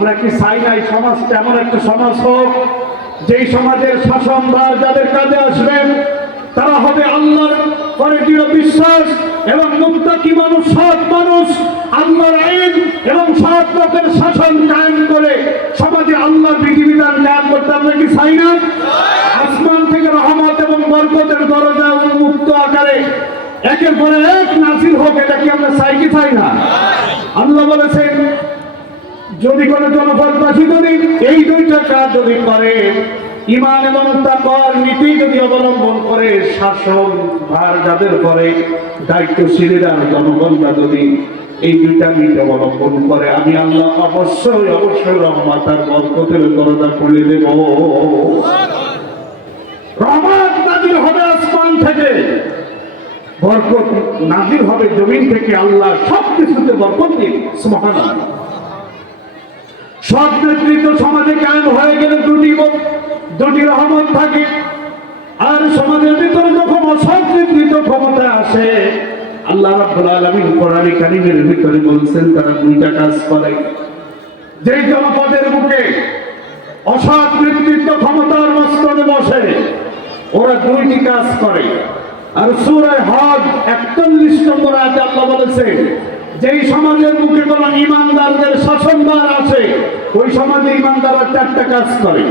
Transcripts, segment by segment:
আমরা কি চাই না এই সমাজটা এমন একটা সমাজ হোক যেই সমাজের শাসনভার যাদের কাজে আসবেন তারা হবে আল্লাহর পরে দৃঢ় বিশ্বাস এবং মুত্তাকি মানুষ, সৎ মানুষ, আল্লাহর আইন এবং সৎ লোকের শাসন কায়েম করে সমাজে আল্লাহর বিধিবিধান কায়েম করতে আমরা কি চাই না? আসমান থেকে রহমত এবং বরকতের দরজা উন্মুক্ত আকারে একের পরে এক নাজিল হোক, এটা কি আমরা চাই কি চাই না? আল্লাহ বলেছেন যদি কোনো জনপদবাসী যদি এই দুইটা কাজ যদি করে, ঈমান এবং তাকওয়ার নীতি যদি অবলম্বন করে, শাসন ভার যাদের করে, দায়িত্বশীলেরা জনগণরা যদি এই দুইটা নীতি অবলম্বন করে, আমি আল্লাহ অবশ্যই অবশ্যই রহমত আর বরকতের দরজা খুলে দেব। রহমত নাজিল হবে আসমান থেকে, বরকত নাজিল হবে জমিন থেকে। আল্লাহ সবকিছুতে বরকত দিন। সুবহানাল্লাহ। সৎ নেতৃত্ব সমাজে কায়েম হয়ে গেলে দুটি রহমত থাকে, আর সমাজের ভিতরে যখন অসৎ নেতৃত্ব ক্ষমতায় আসে, আল্লাহ রাব্বুল আলামিন কোরআনে কারীমের ভিতরে বলছেন তারা দুইটা কাজ করে। যেই জনপদের বুকে অসৎ নেতৃত্ব ক্ষমতার মস্তকে বসে, ওরা দুইটি কাজ করে। আর সূরা হজ 41 নম্বর আয়াতে আল্লাহ বলেছেন যেই সমাজের মুখে কোন ঈমানদারদের শাসনভার আছে, ওই সমাজে ঈমানদাররা চারটা কাজ করে।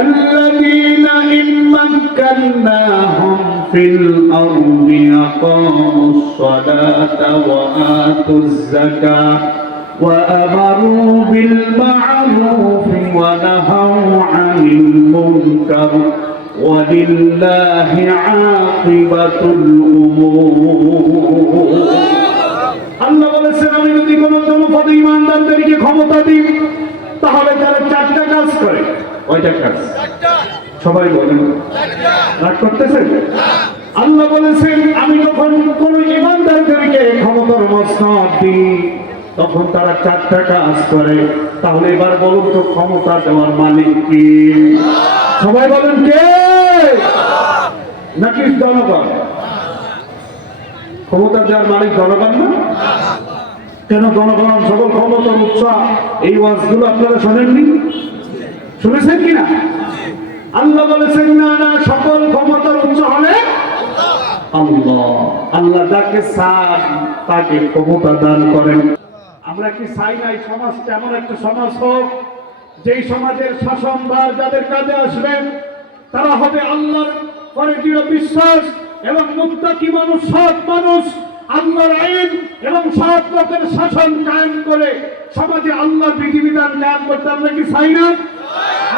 আল্লাযীনা ইম্মাক্কান্নাহুম ফিল আরদি আকামুস সালাতা ওয়া আতুজ যাকাত ওয়া আমারু বিল মা'রুফি ওয়া নাহাউ আনিল মুনকার ওয়া লিল্লাহি আকিবাতুল উমুর। আল্লাহ বলেছেন আমি যদি কোনো জনপদে ঈমানদারদেরকে ক্ষমতা দিই তাহলে তারা চারটা কাজ করে। কয়টা কাজ? সবাই বলেন। রাগ করতেছেন? আল্লাহ বলেছেন আমি যখন কোনো ঈমানদারদেরকে ক্ষমতার মসনদ দিই তখন তারা চারটা কাজ করে। তাহলে এবার বলুন তো ক্ষমতা দেওয়ার মালিক কি? সবাই বলেন কে? নাকি জনগণ? ক্ষমতা দেওয়ার মালিক জনগণ না? কেন জনগণ সকল ক্ষমতার উৎস? এই ওয়াজগুলো আপনারা শোনেননি? শুনেছেন কিনা? আল্লাহ বলেছেন না না, সকল ক্ষমতার উৎস হলে আল্লাহ। আল্লাহ যাকে চান তাকে ক্ষমতা দান করেন। আমরা কি চাই না এই সমাজটা এমন একটা সমাজ হোক যেই সমাজের শাসনভার যাদের কাজে আসবেন তারা হবে আল্লাহর পরে দৃঢ় বিশ্বাস এবং মুত্তাকি মানুষ, সৎ মানুষ, আল্লাহর আইন এবং সৎ লোকের শাসন কায়েম করে সমাজে আল্লাহর বিধিবিধান কায়েম করতে আমরা কি চাই না?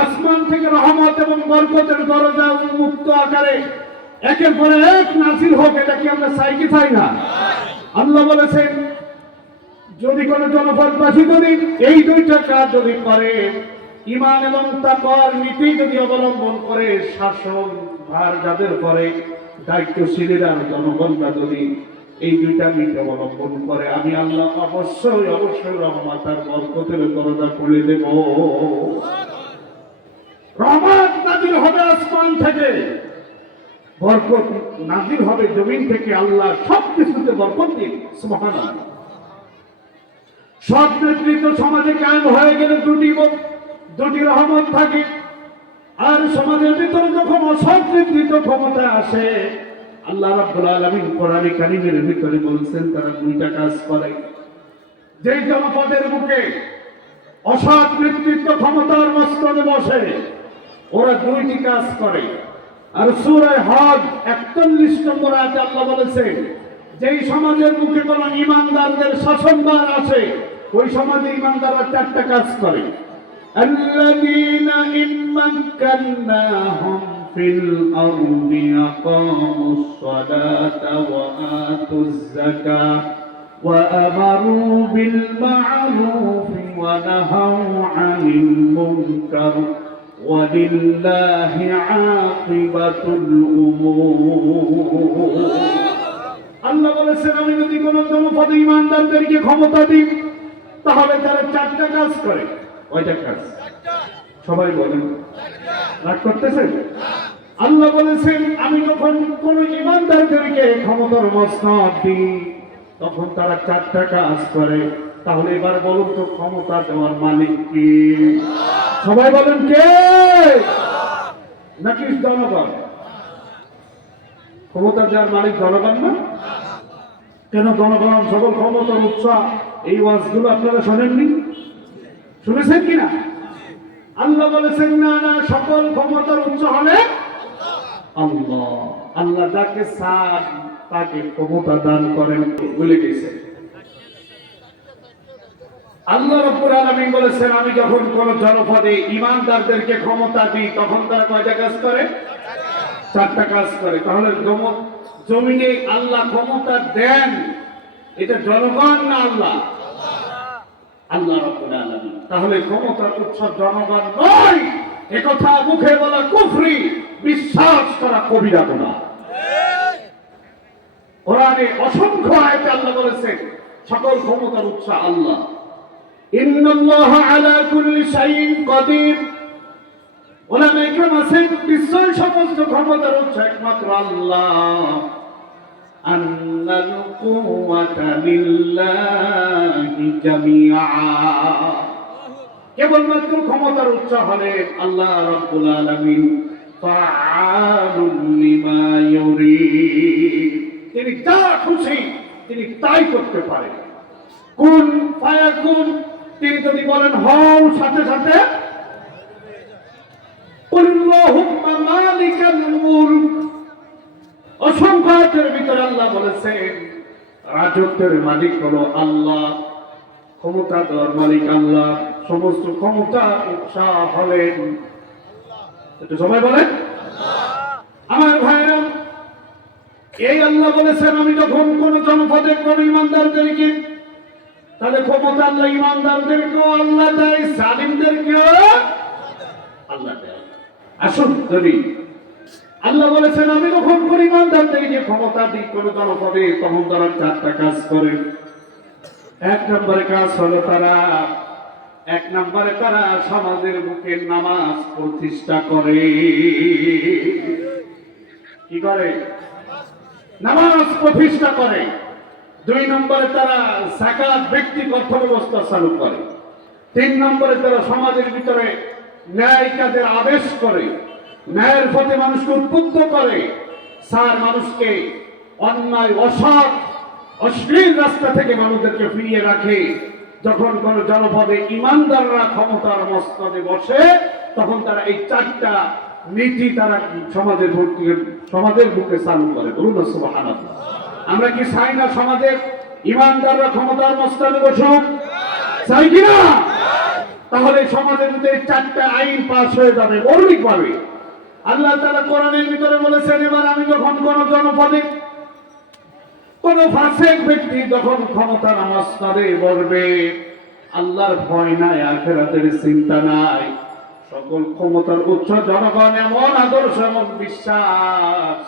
আসমান থেকে রহমত এবং বরকতের দরজা উন্মুক্ত আকারে একের পরে এক নাজিল হোক, এটা কি আমরা চাই কি চাই না? আল্লাহ বলেছেন যদি কোনো জনপদবাসী যদি এই দুইটা কাজ যদি করে, ঈমান এবং তাকওয়ার নীতি যদি অবলম্বন করে, শাসন ভার যাদের করে, দায়িত্বশীলেরা জনগণরা যদি এই দুইটা নীতি অবলম্বন করে, আমি আল্লাহ অবশ্যই অবশ্যই রহমত আর বরকতের দরজা খুলে দেব। রহমত নাজিল হবে আসমান থেকে, বরকত নাজিল হবে জমিন থেকে। আল্লাহ সবকিছুতে বরকত দিন। সুবহানাল্লাহ। সৎ নেতৃত্ব সমাজে কায়েম হয়ে গেলে দুটি রহমত থাকে, আর সমাজের ভিতরে যখন অসৎ নেতৃত্ব ক্ষমতায় আসে, আল্লাহ রাব্বুল আলামিন কোরআনে কারীমের ভিতরে বলছেন তারা দুইটা কাজ করে। যেই জনপদের বুকে অসৎ নেতৃত্ব ক্ষমতার মস্তকে বসে, ওরা দুইটি কাজ করে। আর সূরা হজ 41 নম্বর আয়াতে আল্লাহ বলেছেন যেই সমাজের মুখে কোন ঈমানদারদের শাসনভার আছে, ওই সমাজে ঈমানদাররা চারটা কাজ করে। আল্লাযীনা ইম্মাক্কান্নাহুম ফিল আরদি আকামুস সালাতা ওয়া আতুজ যাকাত ওয়া আমারু বিল মা'রুফি ওয়া নাহাউ আনিল মুনকার ওয়া লিল্লাহি আকিবাতুল উমুর। আল্লাহ বলেছেন আমি যদি কোনো জনপদে ঈমানদারদেরকে ক্ষমতা দিই তাহলে তারা চারটা কাজ করে। কয়টা কাজ? সবাই বলেন। রাগ করতেছেন? আল্লাহ বলেছেন আমি যখন কোনো ঈমানদারদেরকে ক্ষমতার মসনদ দিই তখন তারা চারটা কাজ করে। তাহলে এবার বলুন তো ক্ষমতা দেওয়ার মালিক কি? সবাই বলেন কে? নাকি জনগণ? ক্ষমতা দেওয়ার মালিক জনগণ না? কেন জনগণ সকল ক্ষমতার উৎস? এই ওয়াজগুলো আপনারা শোনেননি? শুনেছেন কিনা? আল্লাহ বলেছেন না না, সকল ক্ষমতার উৎস হলে আল্লাহ। আল্লাহ যাকে চান তাকে ক্ষমতা দান করেন। বলে গেছে আল্লাহ রাব্বুল আলামিন বলেছেন, আমি যখন কোন জনপদে ঈমানদারদেরকে ক্ষমতা দিই তখন তারা কয়টা কাজ করে? চারটা কাজ করে। তাহলে জমিনে আল্লাহ ক্ষমতা দেন, এটা জনগণ না আল্লাহ? আল্লাহ রাব্বুল আলামিন। তাহলে ক্ষমতার উৎস জনগণ নয়, একথা মুখে বলা কুফরি, বিশ্বাস করা কবিরা গুনাহ। কোরআনে অসংখ্য আয়াতে আল্লাহ বলেছেন সকল ক্ষমতার উৎস আল্লাহ। ইন্নাল্লাহা আলা কুল্লি শাইইন কাদির। ওলামা ইকরাম আছেন, নিশ্চয় সমস্ত ক্ষমতার উৎস একমাত্র আল্লাহ। আন্নাল কুওয়াতা লিল্লাহি জামিআ। কেবলমাত্র ক্ষমতার উৎস হলেন আল্লাহ রাব্বুল আলামিন। ফাআলুন লিমা ইউরিদ। তিনি যা খুশি তিনি তাই করতে পারেন। কুন ফায়াকুন, তিনি যদি বলেন হও, সাথে সাথে। কুল্লাহুম্মা মালিকাল মুলক। অসংখ্য আয়াতের ভিতরে আল্লাহ বলেছেন রাজত্বের মালিক হলো আল্লাহ, ক্ষমতা দেওয়ার মালিক আল্লাহ, সমস্ত ক্ষমতা উৎস হলেন। এটা সবাই বলেন আমার ভাইরা। এই আল্লাহ বলেছেন আমি যখন কোন জনপদে কোন ঈমানদারদেরকে, তাহলে ক্ষমতা আল্লাহ ঈমানদারদেরকেও আল্লাহ দেয়, জালিমদেরকেও আল্লাহ দেয়। আসুন যদি আল্লাহ বলেছেন আমি যখন কোন ঈমানদারদেরকে ক্ষমতা দিই কোন জনপদে, তখন তারা চারটা কাজ করে। এক নম্বরে কাজ হলো তারা সমাজের বুকে নামাজ প্রতিষ্ঠা করে। কি করে? নামাজ প্রতিষ্ঠা করে। দুই নম্বরে তারা যাকাত ভিত্তিক অর্থব্যবস্থা চালু করে। তিন নম্বরে তারা সমাজের ভিতরে ন্যায় কাজের আদেশ করে, ন্যায়ের পথে মানুষকে উদ্বুদ্ধ করে। চার, মানুষকে অন্যায়, অসৎ, অশ্লীল রাস্তা থেকে মানুষদেরকে ফিরিয়ে রাখে। যখন কোন জনপদে ঈমানদাররা ক্ষমতার মস্তদে বসে, তখন তারা এই চারটা নীতি তারা সমাজের বুকে চালু করে। বলুন সুবহানাল্লাহ। আমরা কি চাই না সমাজের ঈমানদাররা ক্ষমতার মস্তদে বসুক? চাই কিনা? তাহলে সমাজের মধ্যে চারটা আইন পাস হয়ে যাবে মৌলিকভাবে। আল্লাহ তাআলা কোরআনের ভিতরে বলেছেন, এবার আমি যখন কোন জনপদে কোন ফাসিক ব্যক্তি যখন ক্ষমতার মস্তদে বসবে, আল্লাহর ভয় নাই, আখিরাতের চিন্তা নাই, সকল ক্ষমতার উৎস জনগণ, এমন আদর্শ, এমন বিশ্বাস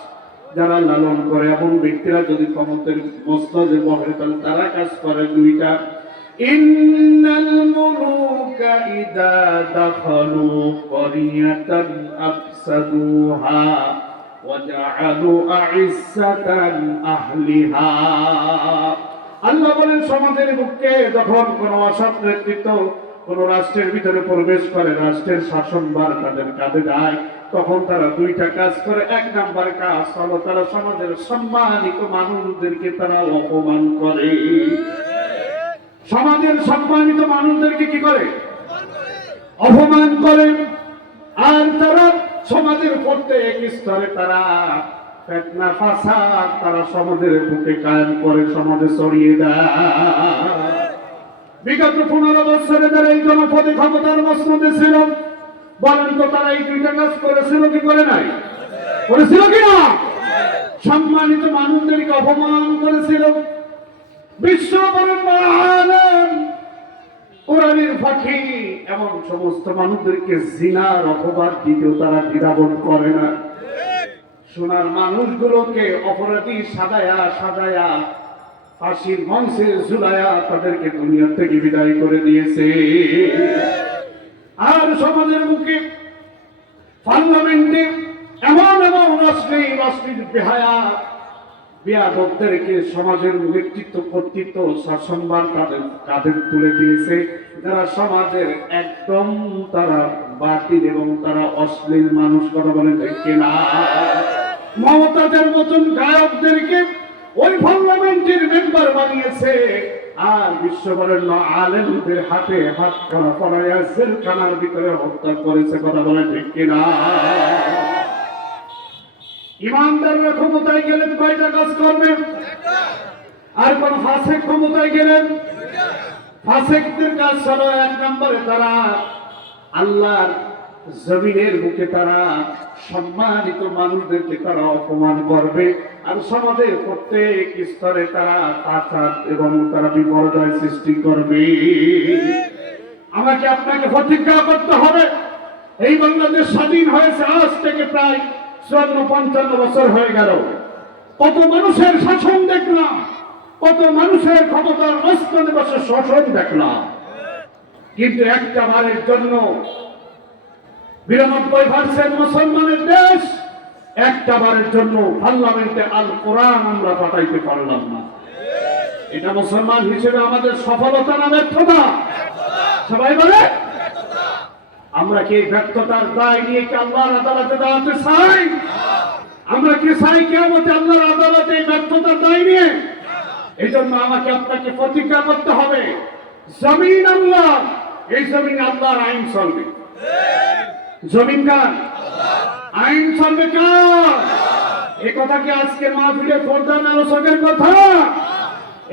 যারা লালন করে, এমন ব্যক্তিরা যদি ক্ষমতার মস্তদে বসে, তাহলে তারা কাজ করে দুইটা। ইন্নাল মুলুকা ইযা দাখালু ক্বরিয়াতান আফসাদুহা ওয়া জাআলু আ'iজ্জাতান আহলিহা। আল্লাহ বলেন সমাজের বুকে যখন কোন অসৎ নেতৃত্ব কোন রাষ্ট্রের ভিতরে প্রবেশ করে, রাষ্ট্রের শাসনভার তাদের কাঁধে যায়, তখন তারা দুইটা কাজ করে। এক নাম্বার কাজ হলো তারা সমাজের সম্মানিত মানুষদেরকে তারা অপমান করে। সমাজের সম্মানিত মানুষদেরকে কি করে? অপমান করে। আর তারা সমাজের প্রত্যেক স্তরে তারা ফিতনা ফাসাদ তারা সমাজের বুকে কায়েম করে, সমাজে ছড়িয়ে দেয়। বিগত 15 বছরে তারা এই জনপদে ক্ষমতার মসনদে ছিল, বলেন তো তারা এই দুইটা কাজ করেছিল কি করে নাই? করেছিল কিনা? সম্মানিত মানুষদেরকে অপমান করেছিল। বিশ্ব আলেম, কোরআনের ফাঁকি এমন সমস্ত মানুষদেরকে জিনার অপবাদ দিতেও তারা দ্বিধাবোধ করে না। সোনার মানুষগুলোকে অপরাধী সাজায়া ফাঁসির মঞ্চে ঝুলায়া তাদেরকে দুনিয়া থেকে বিদায় করে দিয়েছে। আর সমাজের মুখে পার্লামেন্টে এমন অশ্লীল বেহায়া বিয়াদবদেরকে সমাজের নেতৃত্ব কর্তৃত্ব শাসনভার তাদের কাঁধে তুলে দিয়েছে, যারা সমাজের একদম তারা বাতিল এবং তারা অশ্লীল মানুষ, কথা বলেন ঠিক কিনা? মমতাজের মতন গায়কদেরকে ওই পার্লামেন্টের মেম্বার বানিয়েছে, আর বিশ্ববরেণ্য আলেমদের হাতে হাত খানা পড়াইয়া জেলখানার ভিতরে হত্যা করেছে, কথা বলেন ঠিক কিনা? ইমানদাররা ক্ষমতায় গেলেন কয়টা কাজ করবেন? আর কোন ফাসেক ক্ষমতায় গেলেন? ফাসেকদের কাজ হলো এক নম্বরে তারা আল্লাহর জমিনের বুকে তারা সম্মানিত মানুষদেরকে তারা অপমান করবে, আর সমাজের প্রত্যেক স্তরে তারা ফাসাদ এবং তারা বিপর্যয় সৃষ্টি করবে। আমাকে আপনাকে প্রতিজ্ঞা করতে হবে, এই বাংলাদেশ স্বাধীন হয়েছে আজ থেকে প্রায় 54-55 বছর হয়ে গেল। কত মানুষের শাসন দেখলাম, কত মানুষের ক্ষমতার মাঝখানে বসে শাসন দেখলাম, কিন্তু একটা বারের জন্য 92% মুসলমানের দেশ, একটা বারের জন্য পার্লামেন্টে আল কোরআন আমরা পাঠাইতে পারলাম না। এটা মুসলমান হিসেবে আমাদের সফলতা না ব্যর্থতা? সবাই বলে আমরা কি ব্যর্থতার দায় নিয়ে কি আল্লাহর আদালতে দাঁড়াতে চাই? আমরা কি চাই কিয়ামতে আল্লাহর আদালতে ব্যর্থতার দায় নিয়ে? এই জন্য আমাকে আপনাকে প্রতিজ্ঞা করতে হবে, জমিন আল্লাহ, এই জমিনে আল্লাহর আইন চলবে। জমিন কার? আইন চলবে কার? এ কথা কি আজকে মাহফিলে প্রধান আলোচকের কথা?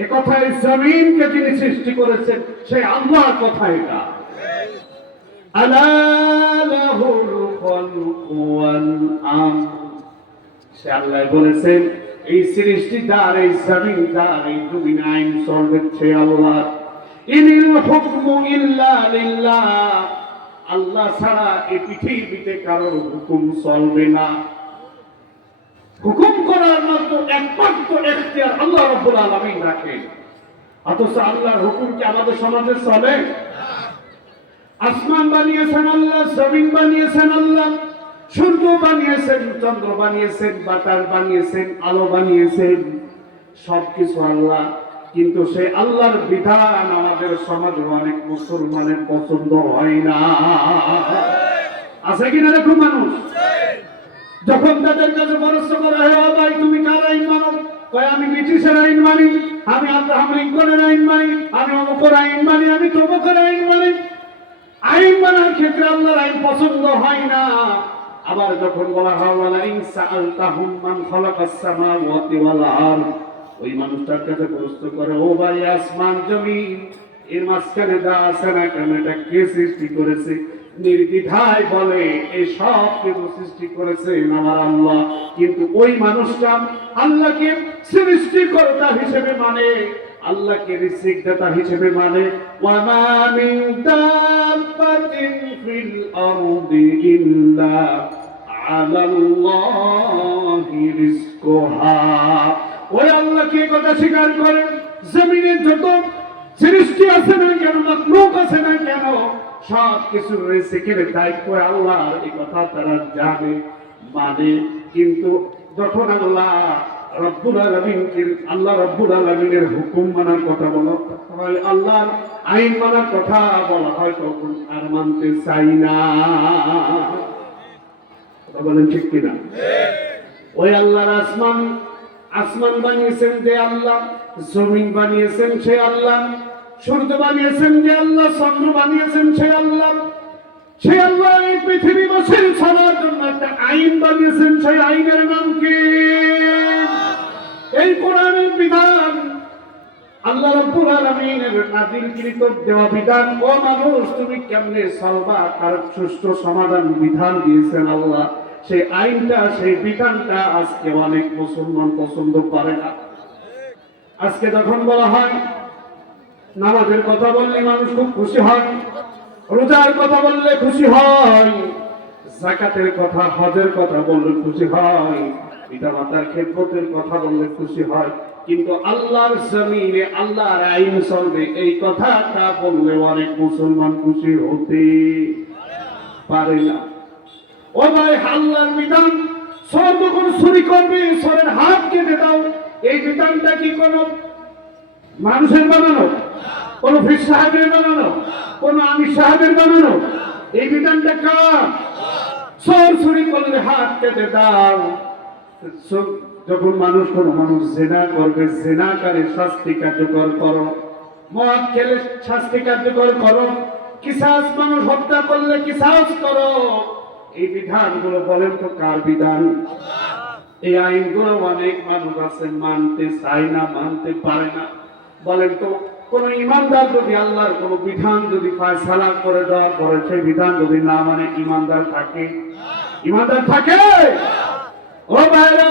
এ কথায় জমিনকে যিনি সৃষ্টি করেছেন সেই আল্লাহর কথা। এটা আলা লাহুল খালকু ওয়াল আমর, সে আল্লাহ বলেছেন এই সৃষ্টিদার, এই জমিনদার, এই জমিন আইন চলবে সে আল্লাহ। ইনিল হুকমু ইল্লা লিল্লাহ, আল্লাহ ছাড়া এই পৃথিবীতে কারোর হুকুম চলবে না। হুকুম করার মতো একমাত্র এখতিয়ার আল্লাহ রাব্বুল আলামিন রাখেন, অথচ আল্লাহর হুকুম কি আমাদের সমাজে চলে? আসমান বানিয়েছেন আল্লাহ, জমিন বানিয়েছেন আল্লাহ, সূর্য বানিয়েছেন, চন্দ্র বানিয়েছেন, বাতাস বানিয়েছেন, আলো বানিয়েছেন, সবকিছু আল্লাহ। কিন্তু সেই আল্লাহর বিধান আমাদের সমাজে অনেক মুসলমানের পছন্দ হয় না। আছে কিনা এরকম মানুষ? যখন তাদের কাছে প্রশ্ন করা হয়, ও ভাই তুমি কার আইন মানো? কয় আমি ব্রিটিশের আইন মানি, আমি আব্রাহাম লিঙ্কনের আইন মানি, আমি অমুকের আইন মানি, আমি তমুকের আইন মানি। আইন মানার ক্ষেত্রে আল্লাহর আইন পছন্দ হয় না। আবার যখন বলা হয় ওয়ালা ইন সাআলতাহুম মান খালাকাস সামাওয়াতি ওয়াল আরদ, ওই মানুষটার কাছে প্রশ্ন করে, ও ভাই আসমান জমিন এর মাঝখানে যা আছে না কেন, এটা কে সৃষ্টি করেছে? নির্দ্বিধায় বলে এই সব কিছু সৃষ্টি করেছে আমার আল্লাহ। কিন্তু ওই মানুষটা আল্লাহকে সৃষ্টিকর্তা হিসেবে মানে, আল্লাহকে রিজিকদাতা হিসেবে মানে। ওয়া মা মিন দাব্বাতিন ফিল আরদি ইল্লা আলাল্লাহি রিজকুহা, ওই আল্লাহকে কথা স্বীকার করে জমিনের যত সৃষ্টি আছে না কেন, মাখলুক আছে না কেন, সব কিছু রিজিকের দায়িত্ব আল্লাহর, এই কথা তারা জানে মানে। কিন্তু যখন আল্লাহ রব্বুল আলামিনকে, আল্লাহ রব্বুল আলামিনের হুকুম মানার কথা বলা হয়, আল্লাহর আইন মানার কথা বলা হয়, তখন আর মানতে চাই না। কথা বলেন ঠিক কিনা? ওই আল্লাহর আসমান বানিয়েছেন যে আল্লাহ, জমিন বানিয়েছেন সে আল্লাহ, সূর্য বানিয়েছেন যে আল্লাহ, চন্দ্র বানিয়েছেন সে আল্লাহ। সে আল্লাহ এই পৃথিবী বসে চলার জন্য একটা আইন বানিয়েছেন, সেই আইনের নাম কি? এই কোরআনের বিধান, আল্লাহ রাব্বুল আলামিনের নাযিলকৃত দেওয়া বিধান। ও মানুষ, তুমি কেমনে চলবা তার সুষ্ঠু সমাধান বিধান দিয়েছেন আল্লাহ। সেই আইনটা, সেই বিধানটা আজকে অনেক মুসলমান পছন্দ করে না। আজকে যখন বলা হয় নামাজের কথা বললে মানুষ খুব খুশি হয়, রোজার কথা বললে খুশি হয়, যাকাতের কথা, হজের কথা বললে খুশি হয়, পিতামাতার খেদমতের কথা বললে খুশি হয়, কিন্তু আল্লাহর জমিনে আল্লাহর আইন চলবে এই কথাটা বললে অনেক মুসলমান খুশি হতে পারে না। ও ভাই, আল্লাহর বিধান, চোর যখন চুরি করবে চোরের হাত কেটে দাও, এই বিধানটা কি কোনো মানুষের বানানো, কোন ফির সাহেবের বানানো, কোন আমির সাহেবের বানানো? এই বিধানটা কার? চোর চুরি করলে হাত কেটে দাও। যখন কোন মানুষ জেনা করবে, জেনাকারী শাস্তি কার্যকর করো। মদ খেলে শাস্তি কার্যকর করো। কিসাস, মানুষ হত্যা করলে কিসাস করো। এই বিধানগুলো বলেন তো কার বিধান? এই আইনগুলো অনেক মানুষ আছে মানতে চায় না, মানতে পারে না। বলেন তো কোন ইমানদার যদি আল্লাহর কোন বিধান যদি ফয়সালা করে দেওয়ার পরে সেই বিধান যদি না মানে ইমানদার থাকে? ইমানদার থাকে? ও ভাইরা,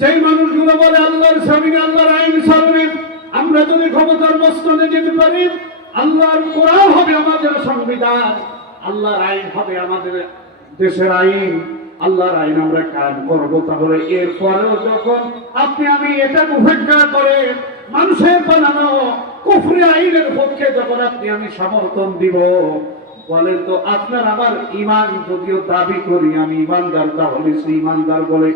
যেই মানুষগুলো বলে আল্লাহর জমিনে আল্লাহর আইন চলবে, আমরা যদি ক্ষমতার মস্তদে যেতে পারি, আল্লাহর কোরআন হবে আমাদের সংবিধান, আল্লাহর আইন হবে আমাদের দেশের আইন, আল্লাহর আইন আমরা কাজ করবো, তাহলে এরপরেও যখন আপনি আমি এটা উপেক্ষা করে মানুষের বানানো কুফরি আইনের পক্ষে যখন আপনি আমি সমর্থন দিব, বলেন তো আপনার আমার ইমান যদিও দাবি করি আমি ইমানদার, তাহলে সেই ইমানদার বলে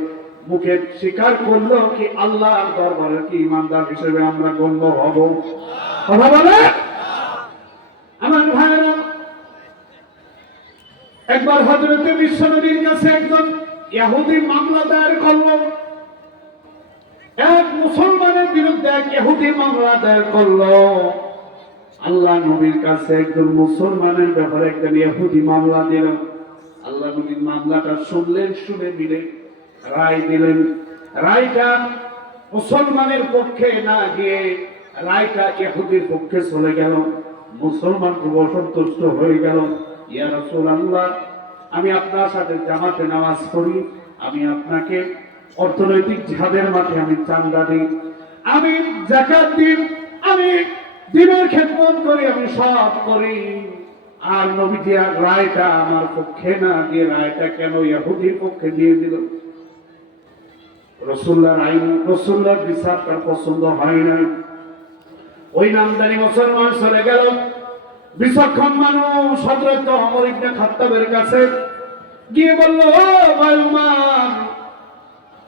মুখে স্বীকার করলো কি আল্লাহর দরবারে কি ইমানদার হিসেবে আমরা গণ্য হব? কথা বলে আমার ভাইরা। একবার হযরতে বিশ্বনবীর কাছে একজন ইহুদি মামলা দায়ের করল। এক মুসলমানের বিরুদ্ধে এক ইহুদি মামলা দায়ের করল। আল্লাহ নবীর কাছে একজন মুসলমানের ব্যাপারে একজন ইহুদি মামলা দিল। আল্লাহ নবীর মামলাটা শুনলেন, শুনে দিলেন, রায় দিলেন। রায়টা মুসলমানের পক্ষে না গিয়ে রায়টা ইহুদির পক্ষে চলে গেল। মুসলমান খুব অসন্তুষ্ট হয়ে গেল। ইয়া রাসূলুল্লাহ, আমি আপনার সাথে জামাতে নামাজ পড়ি, আমি আপনাকে অর্থনৈতিক জিহাদের মাঠে আমি চাঁদা দিই, আমি যাকাত দিই, আমি দ্বীনের খেদমত করি, আমি সব করি, আর নবীজি রায়টা আমার পক্ষে না দিয়ে রায়টা কেন ইহুদির পক্ষে দিয়ে দিল? রাসূলুল্লাহর আইন, রাসূলুল্লাহর বিচার তার পছন্দ হয় নাই। ওই নামদারি মুসলমান চলে গেল। বিচক্ষণ মানুষ হযরত ওমর ইবনে খাত্তাবের কাছে গিয়ে বলল, ও ভাই উমর,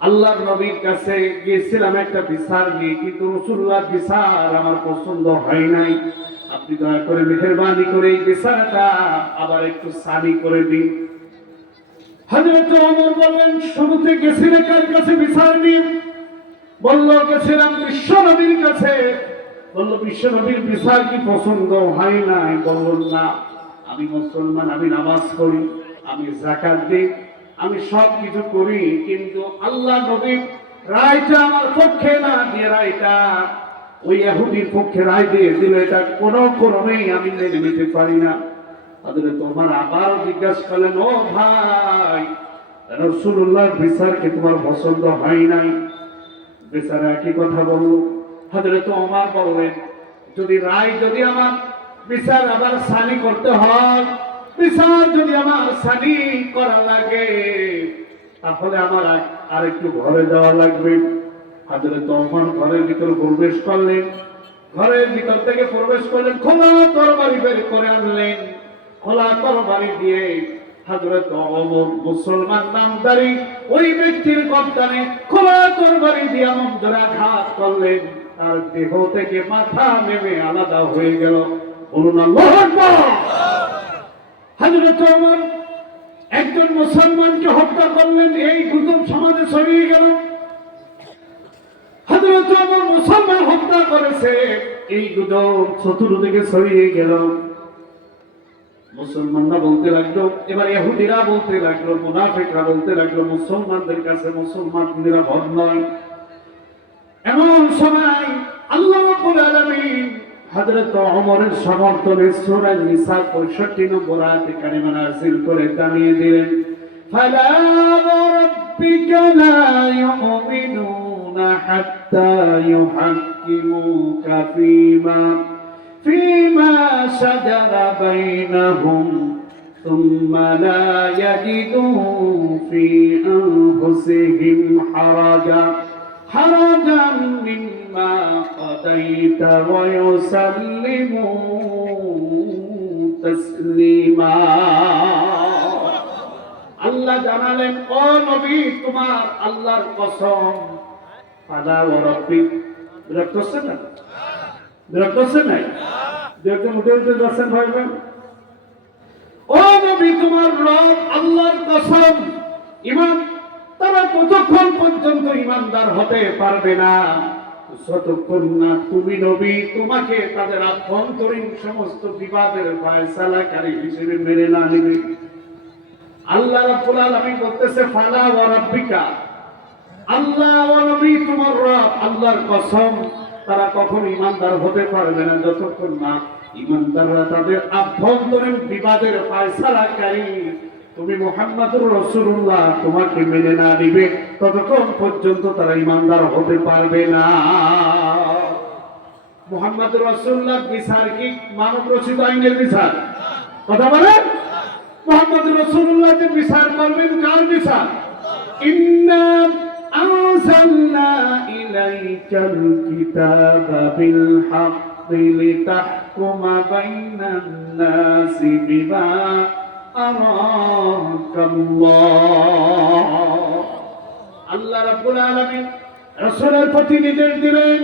আল্লাহর নবীর কাছে গিয়েছিলাম একটা বিচার নিয়ে, কিন্তু রাসূলুল্লাহর বিচার আমার পছন্দ হয় নাই, আপনি দয়া করে মেহেরবানি করে এই বিচারটা আবার একটু সানি করে দিন। হযরত ওমর বললেন, শুরুতে গেছিলেন কার কাছে বিচার নিয়ে? বলল, গেছিলাম বিশ্ব নবীর কাছে। বলল, বিশ্ব নবীর বিচার কি পছন্দ হয় নাই? বলল, না, আমি মুসলমান, আমি নামাজ পড়ি, আমি যাকাত দিই, আমি সব কিছু করি, কিন্তু আল্লাহ নবীর রায়টা আমার পক্ষে না দিয়ে রায়টা ওই ইহুদির পক্ষে রায় দিয়ে দিল, এটা কোনো ক্রমেই আমি মেনে নিতে পারি না। তাহলে তোমার আবার জিজ্ঞাসা করলেন, ও ভাই, রাসূলুল্লাহর বিচার কি তোমার পছন্দ হয় নাই? বিচার একই কথা বলল। হযরত ওমর বললেন, যদি রায় যদি আমার বিচার আবার সানি করতে হয়, বিচার যদি আমার সানি করা লাগে, তাহলে আমার আর একটু ঘরে যাওয়া লাগবে। হযরত ওমর ঘরের ভিতর প্রবেশ করলেন। ঘরের ভিতর থেকে প্রবেশ করলেন, খোলা তরবারি বের করে আনলেন। খোলা তরবারি দিয়ে হযরত ওমর মুসলমান নামধারী ওই ব্যক্তির গর্দানে খোলা তরবারি দিয়ে এমন ধরে আঘাত করলেন, তার দেহ থেকে মাথা নেমে আলাদা হয়ে গেল। বলুন আল্লাহু আকবার। হযরত ওমর একজন মুসলমানকে হত্যা করলেন, এই গুজব সমাজে ছড়িয়ে গেল। হযরত ওমর মুসলমান হত্যা করেছে, এই গুজব চতুর্দিকে ছড়িয়ে গেল। মুসলমানরা বলতে লাগলো, এবার ইহুদিরা বলতে লাগলো, মুনাফিকরা বলতে লাগলো, মুসলমানদের কাছে মুসলমানরা ভর নয়। এমন সময় আল্লাহ রাব্বুল আলামিন হযরত ওমরের সমর্থনে সূরা নিসা 65 নম্বর আয়াতে কারিমা নাযিল করে জানিয়ে দিলেন, ফালা রাব্বিকা লা ইউমিনুনা হাত্তা ইউহাক্কিমুকা فيما شجر بينهم ثم لا يجدوا في أنفسهم حرجا مما قضيت ويسلموا تسليما। আল্লাহ জানালেন, ও নবী, তোমার আল্লাহর কসম, ফালা ওয়া রাব্বিক। বিরক্ত হচ্ছেন না? বিরক্ত হচ্ছেন না? দেখতে উঠে উঠে যাচ্ছেন ভাই বোন। ও নবী, তোমার রব আল্লাহর কসম, ঈমান তারা ততক্ষণ পর্যন্ত ঈমানদার হতে পারবে না যতক্ষণ না তুমি নবী তোমাকে তাদের আভ্যন্তরীণ সমস্ত বিবাদের ফয়সালাকারী হিসেবে মেনে না নিবে। আল্লাহ রাব্বুল আলামিন বলতেছে ফালা ওয়া রাব্বিকা, আল্লাহ ওয়া নবী তোমার রব আল্লাহর কসম, তারা কখনো ঈমানদার হতে পারবে না যতক্ষণ না ঈমানদাররা তাদের আভ্যন্তরীণ বিবাদের ফয়সালাকারী তুমি মুহাম্মদুর রাসূলুল্লাহ তোমাকে মেনে না নিবে ততক্ষণ পর্যন্ত তারা ঈমানদার হতে পারবে না। মুহাম্মদুর রাসূলুল্লাহ বিচার কি মানব রচিত আইনের বিচার? কথা বলেন। মুহাম্মদুর রাসূলুল্লাহ যে বিচার করবেন, কার বিচার? ইন্না আনজালনা ইলাইকাল কিতাবা বিল হাক্কি লিতাহকুমা বাইনান নাসি বিমা আরাকাল্লাহ। আল্লাহ রাব্বুল আলামিন রাসূলের প্রতি নির্দেশ দিলেন,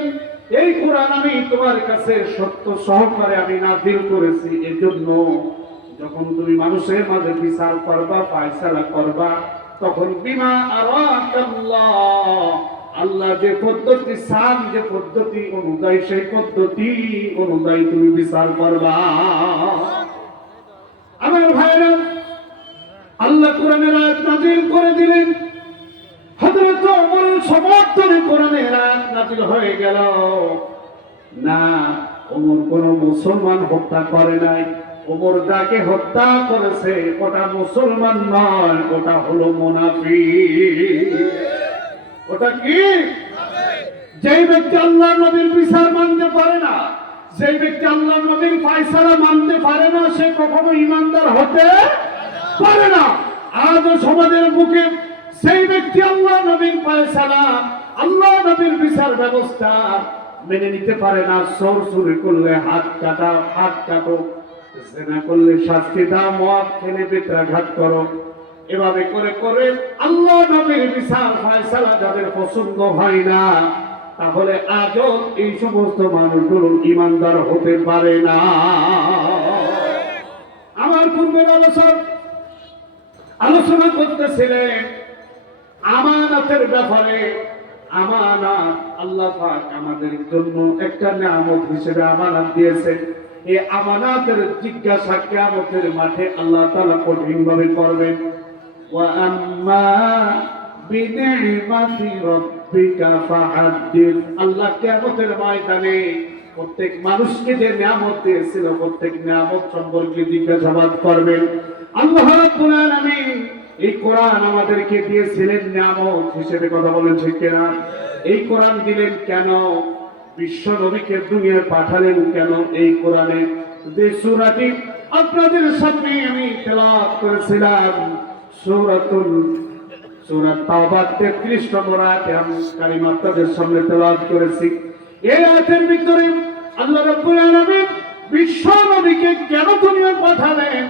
এই কোরআন আমি তোমার কাছে সত্য সহকারে আমি নাযিল করেছি, এজন্য যখন তুমি মানুষের মাঝে বিচার করবা, ফয়সালা করবা, তখন বিমা আরাকাল্লাহ, আল্লাহ যে পদ্ধতি চান, যে পদ্ধতি অনুযায়ী, সেই পদ্ধতি অনুযায়ী তুমি বিচার করবা। আমার ভাইরা, আল্লাহ কোরআনের আয়াত নাযিল করে দিলেন। হযরত ওমরের সমর্থনে কোরআনের আয়াত নাযিল হয়ে গেল। না, ওমর কোন মুসলমান হত্যা করে নাই। ওমর যাকে হত্যা করেছে ওটা মুসলমান নয়, ওটা হলো মুনাফিক। ওটা কি? যেই ব্যক্তি আল্লাহ নবীর বিচার মানতে পারে না, যেই ব্যক্তি আল্লাহ নবীর ফয়সালা মানতে পারে না, সে কখনো ঈমানদার হতে পারে না। আজ সমাজের বুকে সেই ব্যক্তি আল্লাহ নবীর ফয়সালা, আল্লাহ নবীর বিচার ব্যবস্থা মেনে নিতে পারে না। চুরি করলে হাত কাটো, জিনা করলে শাস্তি দাও, মদ খেলে বেত্রাঘাত করো, এভাবে করে করে আল্লাহ নবীর বিচার ফয়সালা যাদের পছন্দ হয় না, তাহলে আজও এই সমস্ত মানুষগুলো ঈমানদার হতে পারে না। আমার পূর্বের আলোচনা করতেছিলেন আমানতের ব্যাপারে। আমানত আল্লাহ পাক আমাদের জন্য একটা নিয়ামত হিসেবে আমানত দিয়েছেন। এই আমানতের জিজ্ঞাসা কিয়ামতের মাঠে আল্লাহ তাআলা কঠিন ভাবে করবেন। ওয়া আম্মা বিনি'মাতি রাব্বিকা ফাহাদ্দিস, আল্লাহ কিয়ামতের ময়দানে প্রত্যেক মানুষকে যে নিয়ামত দিয়েছিল, প্রত্যেক নিয়ামত সম্পর্কে জিজ্ঞাসাবাদ করবেন। আল্লাহ রাব্বুল আলামিন এই কোরআন আমাদেরকে দিয়েছিলেন নিয়ামত হিসেবে, কথা বলেন ঠিক কিনা? এই কোরআন দিলেন কেন? বিশ্ব নবীকে দুনিয়ায় পাঠালেন কেন? এই কোরআনে যে সূরাটি আপনাদের সামনে আমি তেলাওয়াত করেছিলাম, সূরা তাওবা 33 নম্বর আয়াতে আমি কারিমা আপনাদের সামনে তেলাওয়াত করেছি। এই আয়াতের ভিতরে আল্লাহ রাব্বুল আলামিন বিশ্ব নবীকে কেন দুনিয়ায় পাঠালেন,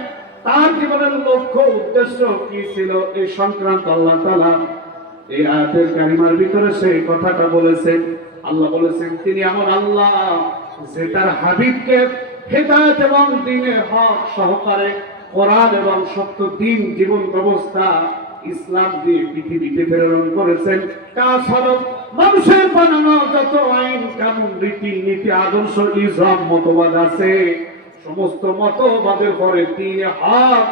তার জীবনের লক্ষ্য উদ্দেশ্য কি ছিল, এই সংক্রান্ত আল্লাহ তাআলা এই আয়াতের কারিমার ভিতরে সেই কথাটা বলেছেন। আল্লাহ বলেছেন, তিনি এমন আল্লাহ যে তার হাবিবকে হেদায়েত এবং দ্বীনের হক সহকারে কোরআন এবং সত্য দ্বীন জীবন ব্যবস্থা ইসলাম দিয়ে পৃথিবীতে প্রেরণ করেছেন। তাছাড়া মানুষের বানানো যত আইন কানুন রীতি নীতি আদর্শ ইসলাম মতবাদ আছে, সমস্ত মতবাদের পরে দ্বীনে হক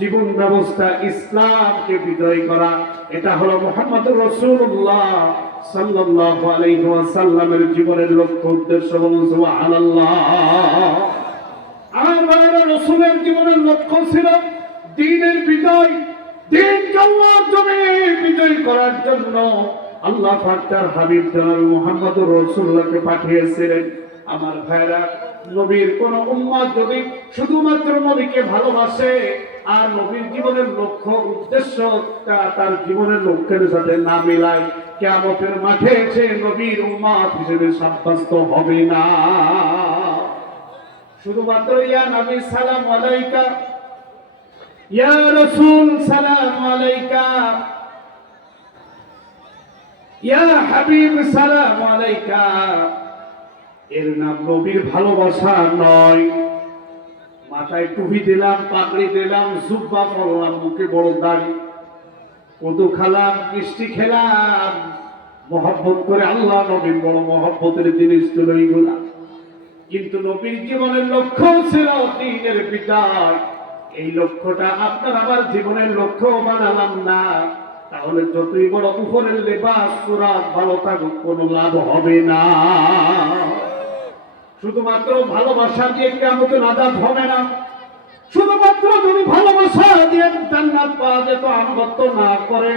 জীবন ব্যবস্থা ইসলামকে বিজয় করা, এটা হলো মুহাম্মদুর রাসূলুল্লাহ সাল্লাল্লাহু আলাইহি ওয়াসাল্লামের জীবনের লক্ষ্য উদ্দেশ্য। বলুন সুবহানাল্লাহ। আমার রাসূলের জীবনের লক্ষ্য ছিল দ্বীনের বিজয়। দ্বীনকে আল্লাহর জমিনে বিজয় করার জন্য আল্লাহ পাক তার হাবিব জনাব মুহাম্মদুর রাসূলুল্লাহকে পাঠিয়েছিলেন। আমার ভাইরা, নবীর কোন উম্মত যদি শুধুমাত্র নবীকে ভালোবাসে আর নবীর জীবনের লক্ষ্য উদ্দেশ্য তার জীবনের লক্ষ্যের সাথে না মিলায়, কিয়ামতের মাঠে সে নবীর উম্মত হিসেবে সাব্যস্ত হবে না। শুধুমাত্র ইয়া নবী সালাম আলাইকা, ইয়া রাসূল সালাম আলাইকা, ইয়া হাবিব সালাম আলাইকা, এর নাম নবীর ভালোবাসা নয়। মাথায় টুপি দিলাম, পাগড়ি দিলাম, জুব্বা পরলাম, মুখে বড় দাড়ি, কদু খালাম, মিষ্টি খেলাম, মহব্বত করে আল্লাহ নবীর বড় মহব্বতের জিনিস ছিল এইগুলা। কিন্তু নবীর জীবনের লক্ষ্য ছিল দ্বীনের বিজয়। এই লক্ষ্যটা আপনার আমার জীবনের লক্ষ্য বানালাম না, তাহলে যতই বড় উপরের লেবাস সুরাত ভালো থাকুক কোনো লাভ হবে না। শুধুমাত্র ভালোবাসা দিয়ে কিয়ামতে নাজাত হবে না। শুধুমাত্র যদি ভালোবাসা দিয়ে জান্নাত পাওয়া যেত, আনুগত্য না করে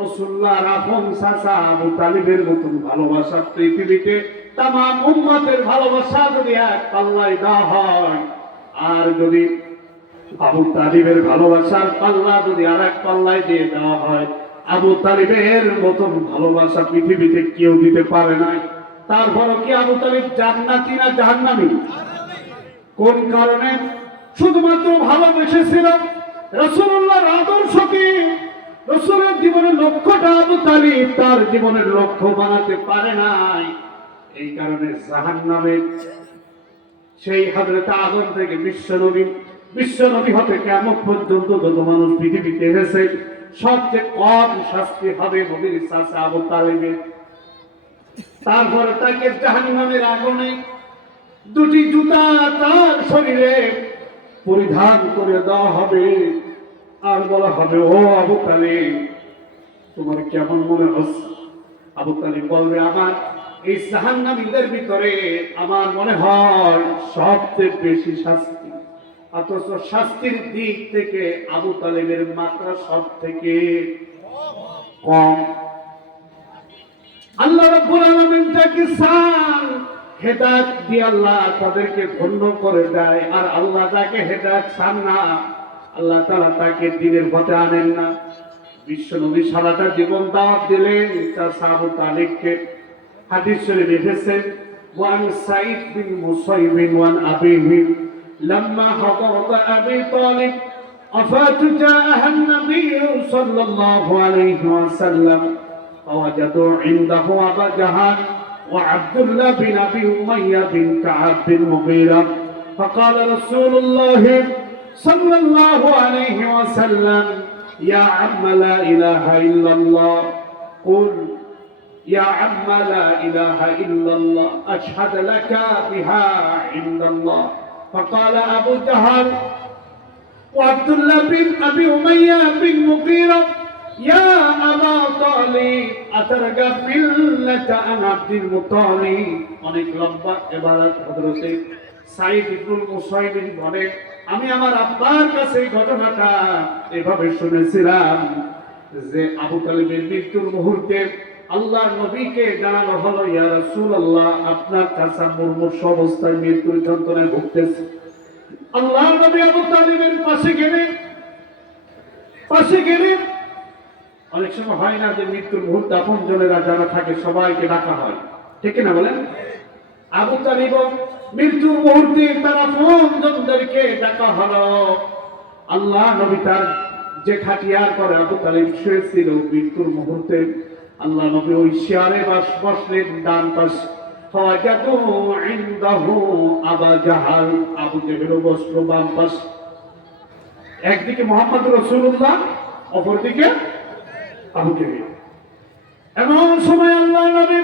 রাসূলুল্লাহর আপন চাচা আবু তালিবের মতন ভালোবাসা পৃথিবীতে তামাম উম্মতের ভালোবাসা যদি এক পাল্লায় দেওয়া হয়, আর যদি আবু তালিবের ভালোবাসার পাল্লা যদি আর এক পাল্লায় দিয়ে দেওয়া হয়, আবু তালিবের মতন ভালোবাসা পৃথিবীতে কেউ দিতে পারে নাই। তারপরও কি আবু তালিব জান্নাতি না জাহান্নামী? কোন কারণে? শুধুমাত্র ভালোবেসেছিল রাসূলুল্লাহর আদর্শকে। রাসূলের জীবনের লক্ষ্যটা আবু তালিব তার জীবনের লক্ষ্য বানাতে পারে নাই। এই কারণে জাহান্নামের সেই হযরত আদম থেকে বিশ্বনবী হতে কিয়ামত পর্যন্ত যত মানুষ পৃথিবীতে এসেছে, সবচেয়ে কম শাস্তি হবে নবীর চাচা আবু তালিবের। তারপরে তাকে জাহান্নামের আগুনে দুটি জুতা তার শরীরে পরিধান করে দেওয়া হবে, আর বলা হবে, ও আবু তালিব তোমার কেমন মনে হচ্ছে? আবু তালিব বলবে, আমার এই জাহান্নামীদের ভিতরে আমার মনে হয় সবচেয়ে বেশি শাস্তি। অথচ শাস্তির দিক থেকে আবু তালিবের মাত্রা সব থেকে কম। আল্লাহ রাব্বুল আলামিন তাকে চান হেদায়েত দিয়ে আল্লাহ তাদেরকে ধন্য করে দেয়, আর আল্লাহ তাকে হেদায়েত চান না, আল্লাহ তাআলা তাকে দ্বীনের পথে আনেন না। বিশ্বনবী সারাটা জীবন দাওয়াত দিলেন চাচা আবু তালিবকে। হাদিস শরীফে এসেছে, ওয়ান সাঈদ বিন মুসাইব ওয়ান আবিহি লাম্মা হাদারাত আবি তালিব আফাত জাআহা النبي صلى الله عليه وسلم فوجدوا عنده أبا جهل وعبد الله بن أبي أمية بن كعب بن مغيرة فقال رسول الله صلى الله عليه وسلم يا عم لا إله إلا الله قل يا عم لا إله إلا الله أشهد لك بها عند الله فقال أبو جهل وعبد الله بن أبي أمية بن مغيرة يا أبا طالب أترغب ملة أن عبد المطالب। অনেক লম্বা ইবারত হযরতে সাঈদ ইবনুল মুসাইব বলে, আমি আমার আব্বার কাছে এই ঘটনাটা এভাবে শুনেছিলাম যে আবু তালিবের মৃত্যুর মুহূর্তে আল্লাহর নবীকে জানানো হলো, ইয়া রাসূলুল্লাহ আপনার চাচা মুমূর্ষু অবস্থায় মৃত্যুর যন্ত্রণায় ভুগতেছে। আল্লাহর নবী আবু তালিবের পাশে গেলেন। অনেক সময় হয় না যে মৃত্যুর মুহূর্তে আপনজনেরা যারা থাকে সবাইকে ডাকা হয়, ঠিক না বলেন? আবু তালিব মৃত্যুর মুহূর্তে তার আপনজনদেরকে ডাকা হলো। আল্লাহ নবী তার যে খাটিয়ার পরে আবু তালিব শুয়েছিল মৃত্যুর মুহূর্তে, আল্লাহ নবী ওই চেয়ারে বসলেন ডান পাশে। ফাওয়াজাদু ইনদাহু আবা জাহাল, আবু জেহেল বসলো বাম পাশে। একদিকে মুহাম্মদুর রাসূলুল্লাহ, অপরদিকে আবু জেহেল। এমন সময় আল্লাহ নবী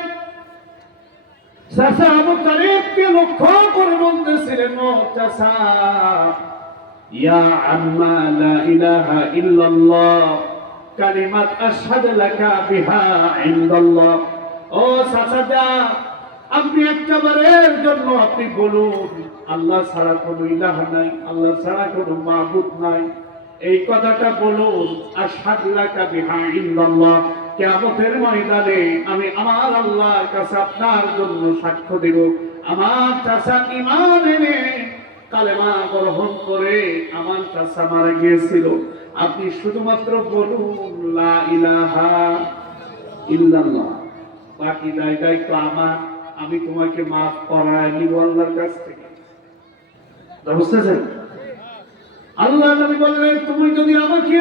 চাচা আবু তালিবকে লক্ষ্য করে বলতেছিলেন, ও চাচা, ইয়া আম্মা লা ইলাহা ইল্লাল্লাহ কালিমাত আশহাদু লাকা বিহা ইনদাল্লাহ। ও চাচা, আপনি একবারের জন্য আপনি বলুন, আল্লাহ ছাড়া কোনো ইলাহ নাই, আল্লাহ ছাড়া কোনো মাবুদ নাই, এই কথাটা বলুন। আশহাদু লাকা বিহা ইনদাল্লাহ, কিয়ামতের ময়দানে আমি আমার আল্লাহর কাছে আপনার জন্য সাক্ষ্য দেব, আমার চাচা ঈমান এনে কালেমা গ্রহণ করে আমার চাচা মারা গিয়েছিল। আপনি শুধুমাত্র বলুন লা ইলাহা ইল্লাল্লাহ, বাকি দায়িত্ব আমার, আমি তোমাকে মাফ করায় নিব আল্লাহর কাছ থেকে। বুঝতেছেন? আল্লাহ নবী বললেন, তুমি যদি আমাকে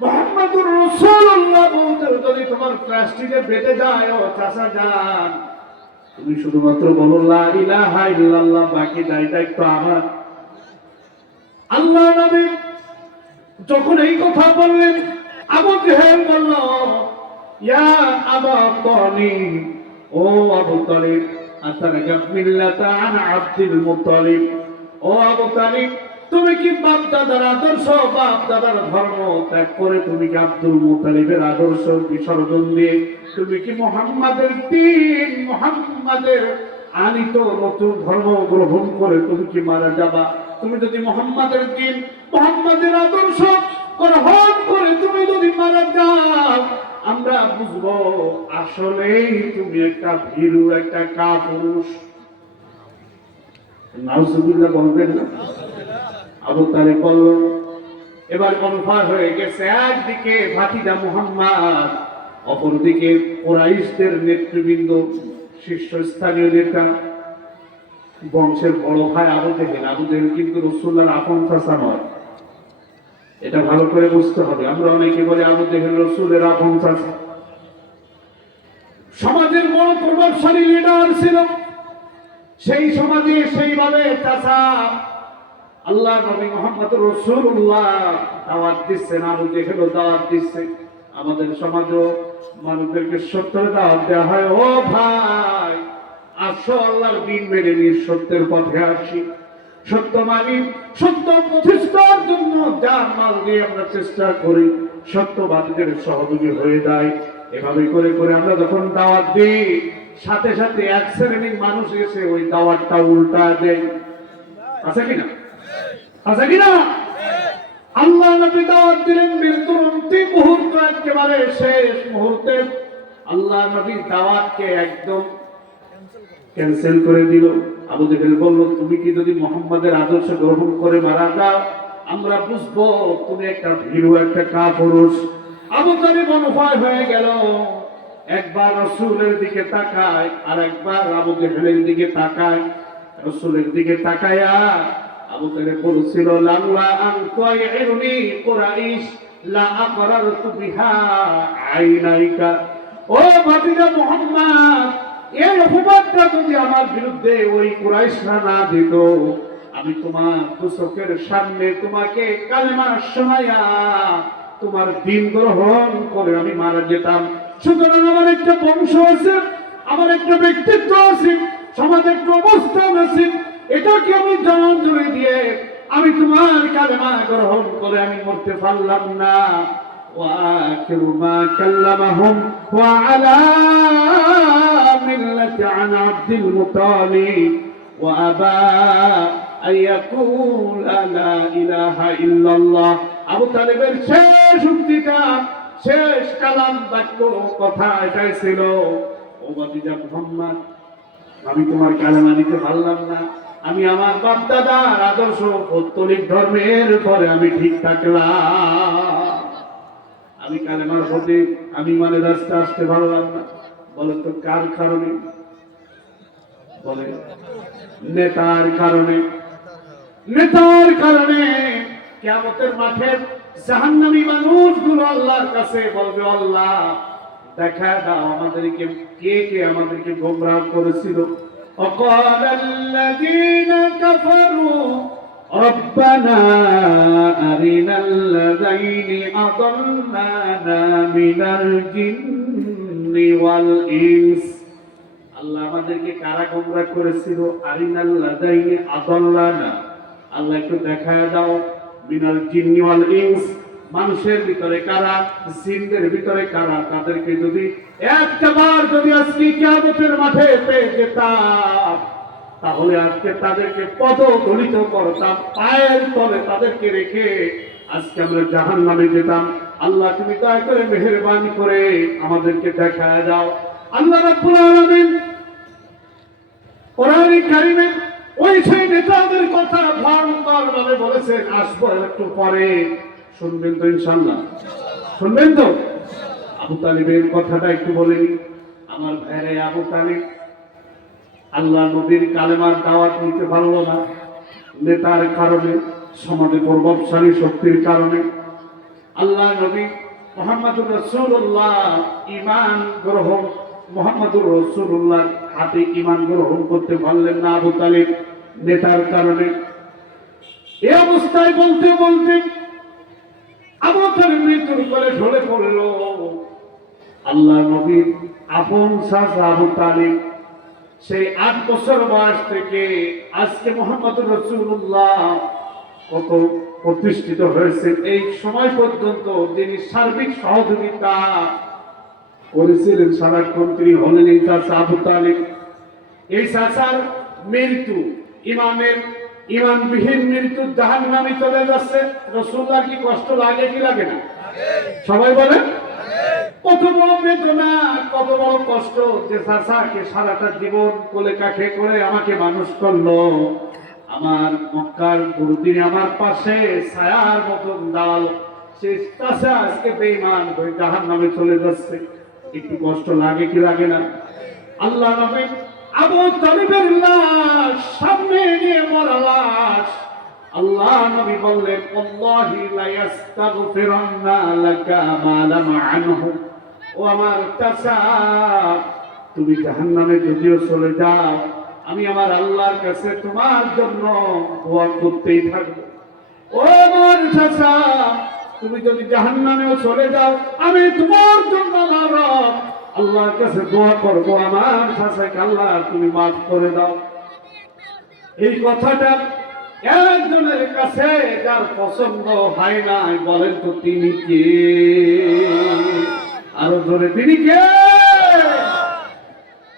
মুহাম্মদ মুহাম্মাদুর রাসূলুল্লাহ বলতে যদি তোমার প্লাস্টিকে বেঁধে যায়, ও চাচা যান, তুমি শুধুমাত্র বলো লা ইলাহা ইল্লাল্লাহ, বাকি দায়িত্ব আমার। আল্লাহ নবী যখন এই কথা বললেন, আবু জেহেল বলল, ইয়া আবা তালিব, ও আবু তালিব, আতারকাব মিল্লাতা আন আব্দুল মুত্তালিব, ও আবু তালিব, তুমি কি বাপ দাদার আদর্শ, বাপ দাদার ধর্ম ত্যাগ করে তুমি কি আব্দুল মুত্তালিবের আদর্শ বিসর্জন দিয়ে তুমি কি মুহাম্মাদের দ্বীন, মুহাম্মাদের আনিত নতুন ধর্ম গ্রহণ করে তুমি কি মারা যাবা? তুমি যদি মুহাম্মাদের দ্বীন, মুহাম্মাদের আদর্শ গ্রহণ করে তুমি যদি মারা যাও, আমরা বুঝবো আসলেই তুমি একটা ভীরু, একটা কাপুরুষ। নাউজুবিল্লাহ বলবেন না? আবু তালেব বলল, এবার কনফার্ম হয়ে গেছে, একদিকে ভাতিজা মুহাম্মদ, অপরদিকে কুরাইশদের নেতৃবৃন্দ, শীর্ষস্থানীয় নেতা, বংশের বড় ভাই আবু জেহেল। আবু জেহেল কিন্তু রাসূলুল্লাহর আপন চাচা নয়, এটা ভালো করে বুঝতে হবে। আমরা অনেকে বলি আবু জেহেল রাসূলের আপন চাচা। সমাজের বড় প্রভাবশালী লিডার ছিল সেই সমাজে, সেইভাবে চাচা আল্লাহ নবী মুহাম্মদুর রাসূলুল্লাহ দাওয়াত দিচ্ছেন, আবু জেহেলও দাওয়াত দিচ্ছে। আমাদের সমাজও মানুষদেরকে সত্যের দাওয়াত দেওয়া হয়, ও ভাই আসো আল্লাহর দ্বীন মেনে নিয়ে সত্যের পথে আসি, সত্য মানি, সত্য প্রতিষ্ঠার জন্য যার মাল দিয়ে আমরা চেষ্টা করি, সত্যবাদীদের সহযোগী হয়ে যায়। এভাবে করে করে আমরা যখন দাওয়াত দিই, সাথে সাথে এক শ্রেণীর মানুষ এসে ওই দাওয়াতটা উল্টা দেয়। আছে কিনা? আছে কিনা? আল্লাহ নবী দাওয়াত দিলেন, মৃত্যুর অন্তিম মুহূর্ত, একেবারে শেষ মুহূর্তে আল্লাহ নবী দাওয়াতকে একদম ক্যান্সেল করে দিল। আবু জেহেল বলল, তুমি কি যদি মুহাম্মাদের আদর্শ গ্রহণ করে মারা যাও, আমরা বুঝবো তুমি একটা ভীরু, একটা কাপুরুষ। আবু তালিব অনুভয় হয়ে গেল, একবার রাসূলের দিকে তাকায়, আর একবার আবু জেহেলের দিকে তাকায়। রাসূলের দিকে তাকায়া আবু তালিব বলছিল, লাল্লা আন তুইরুনি কুরাইশ লা আকরারতু বিহা আইনাইকা। ও ভাতিজা মুহাম্মদ, এই অপবাদটা যদি আমার বিরুদ্ধে ওই কুরাইশরা না দিত, আমি তোমার চোখের সামনে তোমাকে কালেমা শোনায়া তোমার দ্বীন গ্রহণ করে আমি মারা যেতাম। সুতরাং আমার একটা বংশ আছে, আমার একটা ব্যক্তিত্ব আছে, সমাজে একটা অবস্থান আছে, এটাকে আমি জান জুড়ে দিয়ে আমি তোমার কালেমা গ্রহণ করে আমি মরতে পারলাম না। وآخر ما كلمهم وعلى ملة عن عبد المطلب وأبى أن يقول لا إله إلا الله। আবু তালেবের শেষ উক্তিটা, শেষ কালাম বাক্য কথা এটাই ছিল, ও ভাতিজা মুহাম্মদ, আমি তোমার কালেমা নিতে পারলাম না, আমি আমার বাপ দাদার আদর্শ পৌত্তলিক ধর্মের পরে আমি ঠিক থাকলাম, আমি কালেমার প্রতি আমি মানে রাস্তা আসতে পারলাম না। বলে তো কার কারণে? বলে নেতার কারণে। নেতার কারণে কিয়ামতের মাঠে জাহান্নামী মানুষগুলো আল্লাহর কাছে বলবে, আল্লাহ দেখা দাও আমাদেরকে কে কে আমাদেরকে গোমরাহ করেছিল। وقال الذين كفروا ربنا أرنا الذين أضلانا من الجن والإنس। আল্লাহ আমাদেরকে কারা গোমরাহ করেছিল? আরিনাল লাযাইনি আদাল্লানা, আল্লাহ একটু দেখায় দাও, মিনাল জিন্নি ওয়াল ইনস, মানুষের ভিতরে কারা, জিনদের ভিতরে কারা, তাদেরকে যদি একবার যদি আজকে কিয়ামতের মাঠে পেয়ে যেতাম, তাহলে আজকে তাদেরকে পদদলিত করতাম, পায়ের তলে তাদেরকে রেখে আজকে আমরা জাহান্নামে যেতাম। আল্লাহ তুমি দয়া করে মেহেরবানি করে আমাদেরকে দেখায় দাও। আল্লাহ রাব্বুল আলামিন কোরআন কারীমে ওই সেই নেতাদের কথা বারবার ভাবে বলেছেন, আসবো একটু পরে, শুনবেন তো ইনশাআল্লাহ? শুনবেন তো? আবু তালিবের কথাটা একটু বলে নি। আমার ভাইরে, আবু তালিব আল্লাহ নবীর কালেমার দাওয়াত নিতে পারল না, নেতার কারণে, সমাজে প্রভাবশালী শক্তির কারণে। আল্লাহ নবী মুহাম্মদুর রাসূলুল্লাহ ঈমান গ্রহণ মুহাম্মদুর রাসূলুল্লাহ হাতে ঈমান গ্রহণ করতে পারলেন না আবু তালিব নেতার কারণে। এই অবস্থায় বলতে বলতে আবু তালিব মৃত্যুর কোলে ঢলে পড়ল। আল্লাহ নবীর আপন চাচা আবু তালিব সেই 8 বছর বয়স থেকে আজকে মুহাম্মদুর রাসূলুল্লাহ কত প্রতিষ্ঠিত হয়েছে, এই সময় পর্যন্ত যিনি সার্বিক সহযোগিতা করেছিলেন সারাক্ষণ তিনি হলেন এই চাচা আবু তালিব। এই চাচার মৃত্যু ইমানবিহীন মৃত্যু জাহান্নামে চলে যাচ্ছে। রাসূলুল্লাহ কি কষ্ট লাগে কি লাগে না? সবাই বলে কত বড় বেদনা, কত বড় কষ্ট যে চাচাকে সারাটা জীবন কোলে কাঁখে করে আমাকে মানুষ করলো, আমার মক্কার গুরুদিন আমার পাশে ছায়ার মতন দাল, সে চাচা আজকে বেঈমান হয়ে জাহান্নামে চলে যাচ্ছে। একটু কষ্ট লাগে কি লাগে না? আল্লাহ নবী আবু তালিবের লাশ সামনে নিয়ে মরা লাশ, আল্লাহ নবী বললেন আল্লাহি লা ইস্তাগফিরুন্না লাকা মা লাম আনহু, ও আমার চাচা তুমি জাহান্নামে যদিও চলে যাও আমি আমার আল্লাহর কাছে তোমার জন্য দোয়া করতেই থাকবো। ও আমার চাচা তুমি যদি জাহান্নামেও চলে যাও আমি তোমার জন্য আমার রব আল্লাহর কাছে দোয়া করবো আমার চাচাকে আল্লাহ তুমি মাফ করে দাও। এই কথাটা একজনের কাছে যার পছন্দ হয় নাই, বলেন তো তিনি কে? আরো জোরে তিনি কে?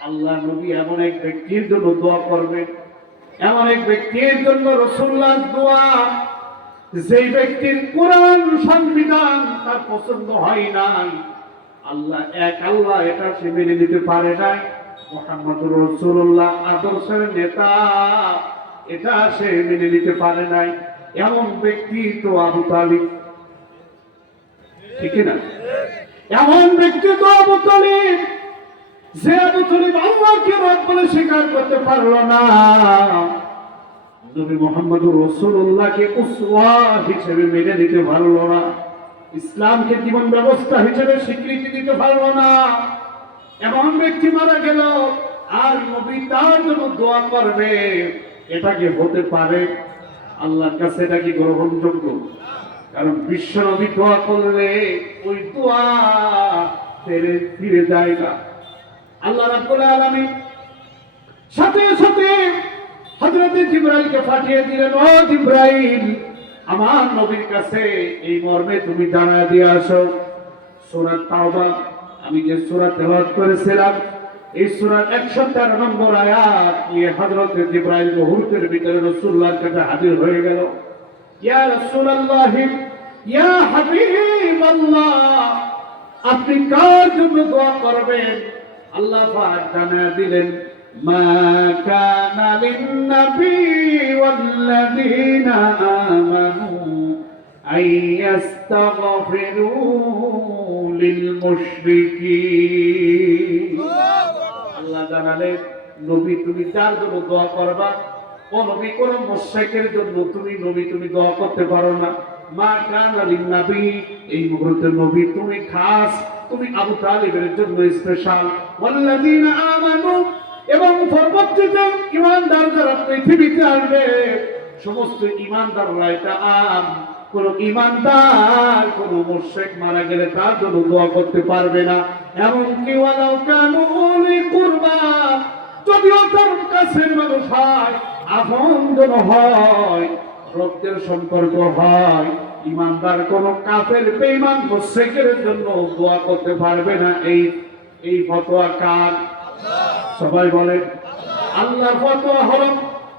আল্লাহ নবী এমন এক ব্যক্তির জন্য দোয়া করবেন, এমন এক ব্যক্তির জন্য রাসূলুল্লাহর দোয়া, যেই ব্যক্তির কোরআন সংবিধান তার পছন্দ হয় নাই, আল্লাহ এক আল্লাহ এটা সে মেনে নিতে পারে নাই, মুহাম্মদুর রাসূলুল্লাহ আদর্শের নেতা এটা সে মেনে নিতে পারে নাই, এমন ব্যক্তি তো আবু তালিব, ঠিক না? এমন ব্যক্তি তো আবু তালিব, যে আবু তালিব আল্লাহকে রব বলে স্বীকার করতে পারল না, নবী মুহাম্মদুর রাসূলুল্লাহকে উসওয়া হিসেবে মেনে নিতে পারল না, ইসলামকে জীবন ব্যবস্থা হিসেবে স্বীকৃতি দিতে পারল না, এমন ব্যক্তি মারা গেল আর নবী তার জন্য দোয়া করবে, এটা কি হতে পারে? আল্লাহর কাছে এটা কি গ্রহণযোগ্য? কারণ বিশ্ব নবী দোয়া করলে ওই দোয়া ফিরে যায় না। আল্লাহ রাব্বুল আলামিন সাথে সাথে হযরত জিবরাইলকে পাঠিয়ে দিলেন, ও জিবরাইল আমার নবীর কাছে এই মর্মে তুমি জানায় দিয়ে আসো। সূরা তাওবা আমি যে সূরা তেলাওয়াত করেছিলাম এই সূরার 113 নম্বর আয়াত নিয়ে হযরত জিবরাইল মুহূর্তের ভিতরে রাসূলুল্লাহর কাছে হাজির হয়ে গেল। ইয়া রাসূলুল্লাহ, ইয়া হাবিবাল্লাহ, আপনি কার জন্য দোয়া করবেন? আল্লাহ পাক জানায় দিলেন, মা কানা লিন-নবী ওয়াল্লাযীনা আমানু আইয়াস্তাগফিরু লিল-মুশরিকিন। আল্লাহ জানালেন নবী তুমি যার জন্য দোয়া করবা, ও নবী কোন মুশরিকের জন্য তুমি দোয়া করতে পারো না। মা কানা লিন-নবী, এই মুহূর্তে নবী তুমি খাস, তুমি আবু তালিবের জন্য স্পেশাল, ওয়াল্লাযীনা আমানু, এবং পরবর্তীতে ঈমানদার যারা পৃথিবীতে আসবে সমস্ত ঈমানদাররা এটা আম, কোন ঈমানদার কোন মুশরিক মারা গেলে তার জন্য দোয়া করতে পারবে না। এমনকি ওয়ালাউ কানু উলি কুরবা, যদিও তার কাছের মানুষ হয়, আপনজন হয়, রক্তের সম্পর্ক হয়, ঈমানদার কোন কাফের বেঈমান মুশরিকের জন্য দোয়া করতে পারবে না। এই ফতোয়া কার? সবাই বলে আল্লাহর ফতোয়া হলো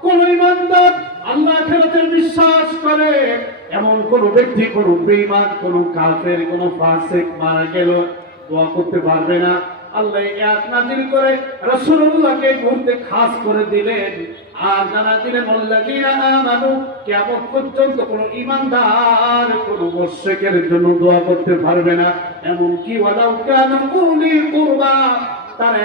কোন ঈমানদার আল্লাহ আখিরাতের বিশ্বাস করে এমন কোন ব্যক্তি, কোন বেঈমান, কোন কাফের, কোন ফাসিক মারা গেল দোয়া করতে পারবে না। আল্লাহ আয়াত নাযিল করে রাসূলুল্লাহকে মুহূর্তে খাস করে দিলেন আর জানা দিলেন আল্লাযীনা আমানু, কিয়ামত পর্যন্ত কোন ঈমানদার কোন মুশরিকের জন্য দোয়া করতে পারবে না। এমনকি ওয়ালাউ কানু উলি কুরবা, তার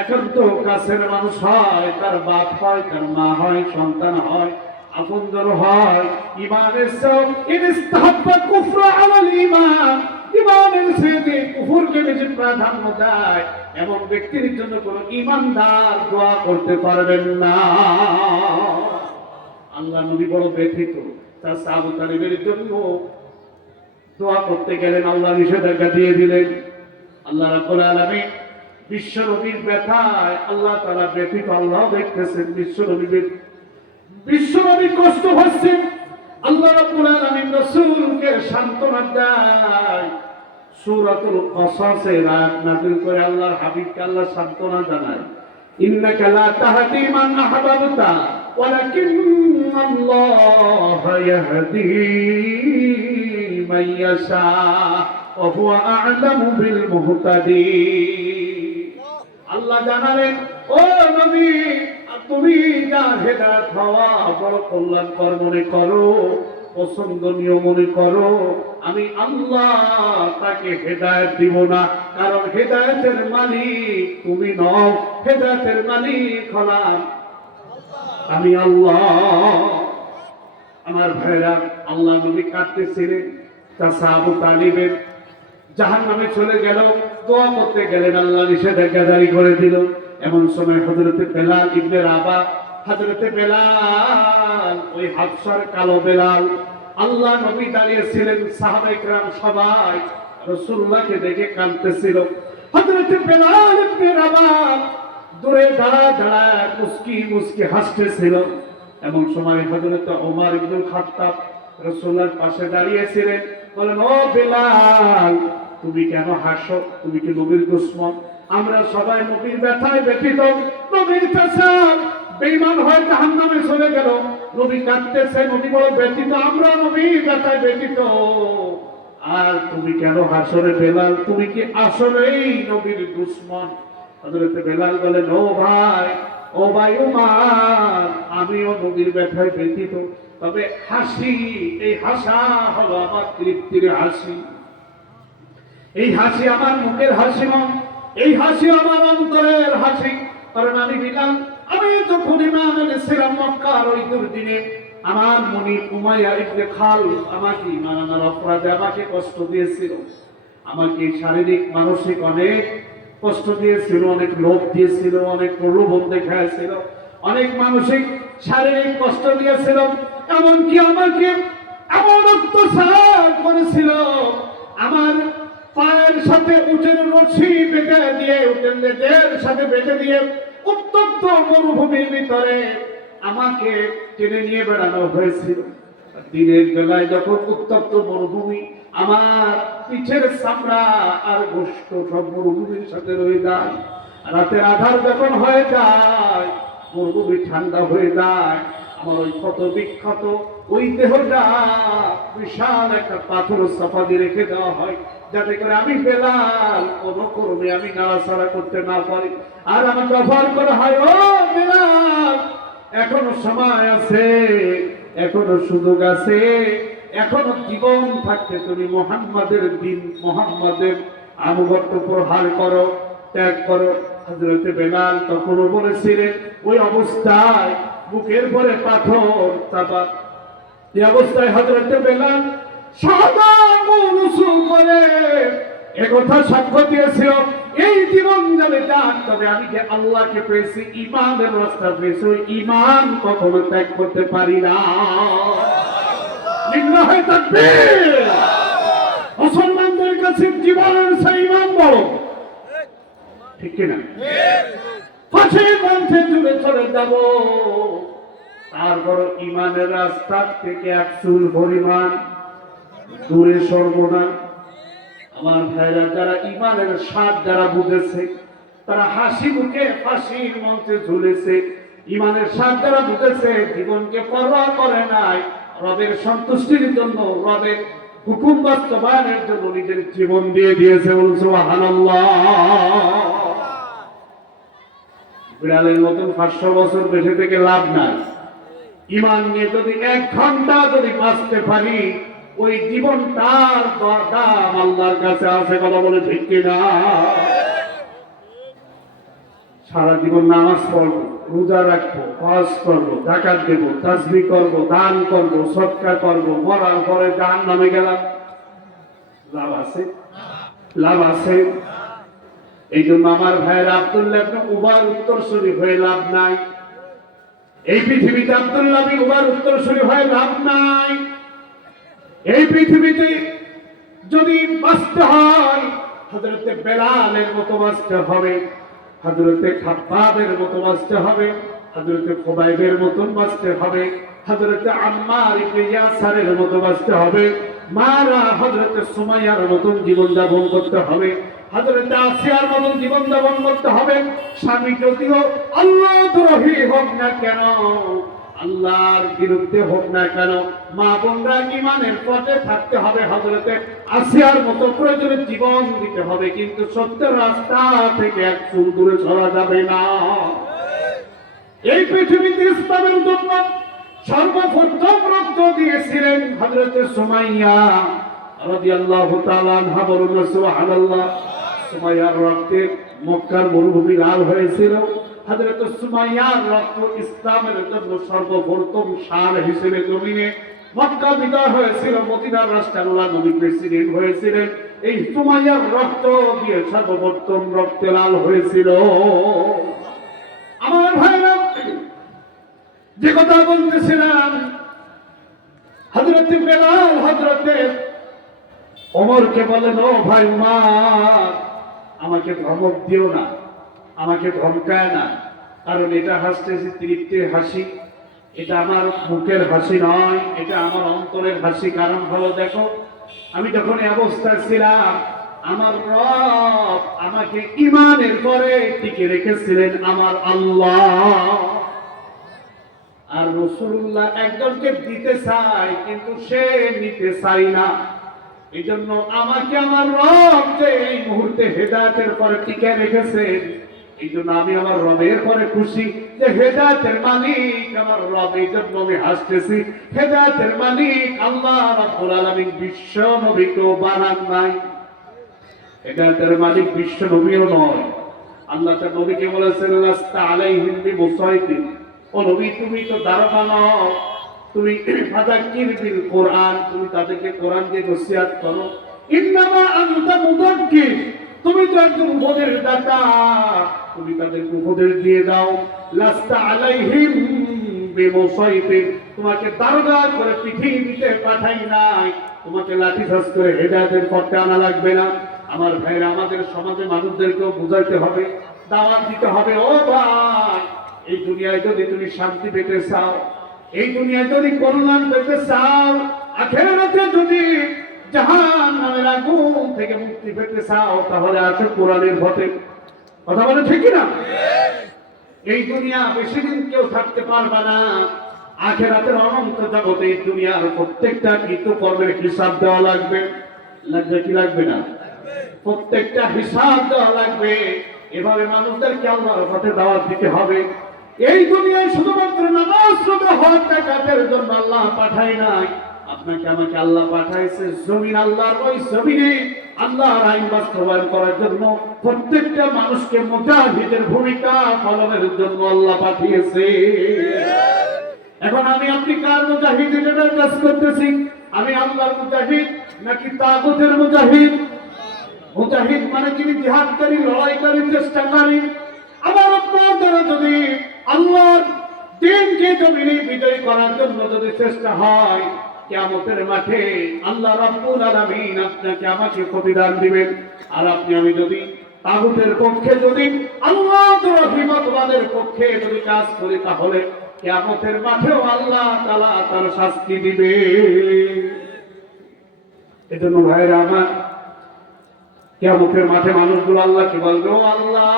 একান্ত কাছের মানুষ হয়, তার বাপ হয়, তার মা হয়, সন্তান হয়, আপনজন হয়, ঈমানের সব ইনস্তাহাব্বা কুফরা আলাল ঈমান, ঈমান ইমানের চেয়ে কুফরকে বেশি প্রাধান্য দেয়, এমন ব্যক্তির জন্য কোনো ইমানদার দোয়া করতে পারবেন না। আল্লাহ নবী বড় ব্যথিত, তার আবু তালিবের জন্য দোয়া করতে গেলেন, আল্লাহ নিষেধাজ্ঞা দিয়ে দিলেন। আল্লাহ রাব্বুল আলামিন বিশ্ব নবীর ব্যথায় আল্লাহ তাআলা ব্যথিত, আল্লাহ দেখতেছেন বিশ্ব নবী কষ্ট হচ্ছে। আল্লাহ রাব্বুল আলামিন রাসূলকে সান্ত্বনা দেয়, সূরাতুল কসাসের আয়াত নাযিল করে আল্লাহর হাবিবকে আল্লাহ সান্ত্বনা জানায়, ইন্নাকা লা তাহদি মান আহবাবতা ওয়ালাকিন্নাল্লাহা ইয়াহদি মান ইয়াশা ওয়া হুয়া আ'লামু বিল মুহতাদিন। আল্লাহ জানালেন, ও নবী, তুমি যার হেদায়েত হওয়া বড় কল্যাণকর মনে করো, পছন্দনীয় মনে করো, আমি আল্লাহ তাকে হেদায়েত দিব না, কারণ হেদায়েতের মালিক তুমি নও, হেদায়েতের মালিক হলাম আমি আল্লাহ। আমার ভাইরা, আল্লাহ নবী কাঁদতেছিলেন, চাচা আবু তালিবের জাহান্নামে চলে গেল, দোয়া করতে গেলেন, আল্লাহ নিষেধাজ্ঞা জারি করে দিল। এমন সময় হযরতে বেলাল ইবনে রাবাহ, হযরতে বেলাল, ওই হাবশার কালো বেলাল, আল্লাহ নবী দাঁড়িয়েছিলেন, সাহাবায়ে কেরাম সবাই রাসূলুল্লাহকে দেখে কাঁদতেছিল। হযরতে বেলাল ইবনে রাবাহ দূরে দাঁড়ায় মুস্কি মুস্কি হাসতেছিল। এমন সময় হযরতে ওমর ইবনে খাত্তাব রাসূলুল্লাহর পাশে দাঁড়িয়েছিলেন, বলেন, ও বেলাল, তুমি কেন হাসো? তুমি কি নবীর দুশমন? আমরা সবাই নবীর ব্যথায় ব্যথিত, নবীর চাচা বেঈমান হয়ে জাহান্নামে চলে গেল, নবী কাঁদতেছে, নবী বড় ব্যথিত, আমরা নবীর ব্যথায় ব্যথিত, আর তুমি কেন হাসো রে বেলাল? তুমি কি আসলেই নবীর দুশমন? হযরতে বেলাল বলেন, ও ভাই উমার, আমিও নবীর ব্যথায় ব্যথিত, তবে হাসি, এই হাসা হলো আমার তৃপ্তির হাসি, এই হাসি আমার মুখের হাসি নয়, এই হাসি আমার অন্তরের হাসি। কারণ আমি বিলাল, আমি যখন ইমাম এনেছিলাম মক্কার ওই দুর্দিনে, আমার মনিব উমাইয়া ইবনে খালদ আমাকে ইমান আনার অপরাধে আমাকে কষ্ট দিয়েছিল, আমাকে শারীরিক মানসিক অনেক কষ্ট দিয়েছিল, অনেক লোভ দিয়েছিল, অনেক প্রলোভন দেখাইছিল, অনেক মানসিক শারীরিক কষ্ট দিয়েছিল, এমনকি আমাকে এমন অত্যাচার করেছিল, আমার পায়ের সাথে উটের রশি বেঁধে দিয়ে, উটের লেজের সাথে বেঁধে দিয়ে উত্তপ্ত মরুভূমির ভিতরে আমাকে টেনে নিয়ে বেড়ানো হয়েছিল। দিনের বেলায় যখন উত্তপ্ত মরুভূমি, আমার পিঠের চামড়া আর গোশত সব মরুভূমির সাথে রয়ে যায়, রাতের আধার যখন হয়ে যায়, মরুভূমি ঠান্ডা হয়ে যায়, আমার ওই ক্ষত বিক্ষত ওই দেহটা বিশাল একটা পাথর চাপা দিয়ে রেখে দেওয়া হয়, যাতে করে আমি বেলাল কোনো করবে আমি নাড়াচাড়া করতে না পারি। আর আমাকে অফার করা হয়, ও বেলাল, এখনো সময় আছে, এখনো সুযোগ আছে, এখনো জীবন থাকতে তুমি মুহাম্মাদের দিন, মুহাম্মাদের আনুগত্য প্রহার করো, ত্যাগ করো। হযরতে বেলাল তখনও বলেছিলেন, ওই অবস্থায় বুকের পরে পাথর চাপা, এই অবস্থায় হযরতে বেলাল সাদা মুসু করে একথা সাক্ষ্য দিয়েছিল, এই জীবন যাবে যাক, তবে আমি যে আল্লাহকে পেয়েছি, ইমানের রাস্তা পেয়েছি, ওই ইমান কখনো ত্যাগ করতে পারি না। লিল্লাহি তাকবীর। মুসলমানদের কাছে জীবনের চেয়ে ইমান বড়, ঠিক কিনা? ফাঁসির মঞ্চে জুড়ে চলে যাব, তারপর ইমানের রাস্তা থেকে এক চুল পরিমাণ দূরে সরব না। আমার ভাইরা, যারা ইমানের স্বাদ যারা বুঝেছে, তারা হাসি মুখে ফাঁসির মঞ্চে ঝুলেছে। ইমানের স্বাদ যারা বুঝেছে, জীবনকে পরোয়া করে নাই, রবের সন্তুষ্টির জন্য, রবের হুকুম বাস্তবায়নের জন্য নিজের জীবন দিয়ে দিয়েছে। সুবহানাল্লাহ। বিড়ালের মতন 500 বছর বেঁচে থেকে লাভ নাই। ইমান নিয়ে যদি 1 ঘন্টা যদি বাঁচতে পারি, ওই জীবনটার দাম আল্লাহর কাছে আছে। কথা বলে ঠিক কিনা? সারা জীবন নামাজ পড়বো, রোজা রাখবো, হজ করবো, যাকাত দেবো, তাসবিহ করবো, দান করবো, সদকা করবো, মরার পরে জাহান্নামে গেলাম, লাভ আছে? লাভ আছে? এই জন্য আমার ভাইয়ের আব্দুল্লাহ ইবনে উবার উত্তরসূরি হয়ে লাভ নাই। এই পৃথিবীতে আব্দুল্লাহ বিন উবার উত্তরসূরি হয়ে লাভ নাই। এই পৃথিবীতে যদি বাঁচতে হয় হযরতে বেলালের মতো বাঁচতে হবে, হযরতে খাব্বাবের মতো বাঁচতে হবে, হযরতে খুবাইবের মতো বাঁচতে হবে, হযরতে আম্মার ইবনে ইয়াসারের মতো বাঁচতে হবে, মারা হযরতে সুমাইয়ার মতো জীবন যাপন করতে হবে, হযরতে আসিয়ার মতো জীবন যাপন করতে হবে। স্বামী যদিও আল্লাহ দ্রোহী হোক না কেন, আল্লাহর বিরুদ্ধে হোক না কেন, মা বোনরা ঈমানের পথে থাকতে হবে। হযরতে আসিয়ার মতো প্রয়োজনে জীবন দিতে হবে, কিন্তু সত্যের রাস্তা থেকে এক চুল দূরে সরা যাবে না। এই পৃথিবীতে ইসলামের জন্য সর্বপ্রথম রক্ত দিয়েছিলেন হযরতে সুমাইয়া রাদিয়াল্লাহু তাআলা আনহা। বলুন সুবহানাল্লাহ। সুমাইয়ার রক্তে মক্কার মরুভূমি লাল হয়েছিল। হযরত সুমাইয়ার রক্ত ইসলামের জন্য সর্বপ্রথম সার হিসেবে জমিনে মক্কা বিজয় হয়েছিল। মদিনার রাষ্ট্রুল্লাহ নবী প্রেসিডেন্ট হয়েছিলেন এই সুমাইয়ার রক্ত দিয়ে, সর্বপ্রথম রক্তে লাল হয়েছিল। আমার ভাইরা, যে কথা বলতেছিলাম, হযরত বেলাল হযরত ওমরকে বলেন, ও ভাই উমর, আমাকে ধমক দিও না, আমাকে ধমকায় না, কারণ এটা হাসতেছি তৃপ্তির হাসি, এটা আমার মুখের হাসি নয়, এটা আমার অন্তরের হাসি। কারণ হলো, দেখো, আমি যখন এই অবস্থায় ছিলাম, আমার রব আমাকে ঈমানের পরে টিকে রেখেছিলেন আমার আল্লাহ। আর রাসূলুল্লাহ একজনকে দিতে চায়, কিন্তু সে নিতে চায় না। এই জন্য আমাকে আমার রব যে এই মুহূর্তে হেদায়েতের পরে টিকে রেখেছেন, এই জন্য আমি আমার রবের পরে খুশি যে হেদায়েতের মালিক আমার রব। এই জন্য আমি হাসতেছি। হেদায়েতের মালিক আল্লাহ রাব্বুল আলামিন বিশ্ব নবীকেও বানান নাই। হেদায়েতের মালিক বিশ্ব নবীও নয়। আল্লাহ তার নবীকে বলেছেন, লাস্তা আলাইহিম বিমুসাইতির, ও নবী তুমি তো দারোগা নও, তুমি ফাযাক্কির বিল কোরআন, তুমি তাদেরকে কোরআন দিয়ে নসিহত করো। ইন্নামা আনতা মুযাক্কির, তুমি তো একজন উপদেশদাতা, তুমি তাদেরকে উপদেশ দিয়ে দাও। লাস্তা আলাইহিম বিমুসাইতির, তোমাকে দারোগা করে পৃথিবীতে পাঠাই নাই, তোমাকে লাঠিচার্জ করে হেদায়েতের পথে আনা লাগবে না। আমার ভাইরা, আমাদের সমাজে মানুষদেরকেও বুঝাইতে হবে, দাওয়াত দিতে হবে। ও ভাই, এই দুনিয়ায় যদি তুমি শান্তি পেতে চাও, এই দুনিয়ায় যদি কল্যাণ পেতে চাও, আখিরাতে যদি জাহান্নামের আগুন থেকে মুক্তি পেতে চাও, তাহলে আসো কোরআনের পথে। কথা বলে ঠিক না? এই দুনিয়া বেশি দিন কেউ থাকতে পারবে না। আখিরাতের অনন্ত জগতে এই দুনিয়ার প্রত্যেকটা কৃতকর্মের হিসাব দেওয়া লাগবে। লাগবে কি লাগবে না? প্রত্যেকটা হিসাব দেওয়া লাগবে। এভাবে মানুষদেরকে আল্লাহর পথে দাওয়াত দিতে হবে। এই দুনিয়ায় শুধুমাত্র নামাজ রোজা হজ যাকাতের জন্য আল্লাহ পাঠায় নাই, আপনাকে আমাকে আল্লাহ পাঠাইছে জমিন, আল্লাহর ওই জমিনে আল্লাহর আইন বাস্তবায়ন করার জন্য। প্রত্যেকটা মানুষকে মুজাহিদের ভূমিকা পালনের জন্য আল্লাহ পাঠিয়েছে। এখন আমি আপনি কার মুজাহিদ, এটার কাজ করতেছি? আমি আল্লাহর মুজাহিদ নাকি তাগুতের মুজাহিদ? মুজাহিদ মানে যিনি জিহাদকারী, লড়াইকারী, চেষ্টাকারী। আবার আপনারা যদি আল্লাহর দ্বীনকে জমিনে বিজয় করার জন্য যদি চেষ্টা হয়, কিয়ামতের মাঠে আল্লাহ রাব্বুল আলামিন আপনাকে আমাকে প্রতিদান দিবেন। আর আপনি আমি যদি তাগুতের পক্ষে, যদি আল্লাহর রহিমতবাদের পক্ষে যদি কাজ করি, তাহলে কিয়ামতের মাঠেও আল্লাহ তাআলা তার শাস্তি দিবে। এজন্য ভাইরা আমার, কিয়ামতের মাঠে মানুষগুলো আল্লাহকে বলবে, ও আল্লাহ,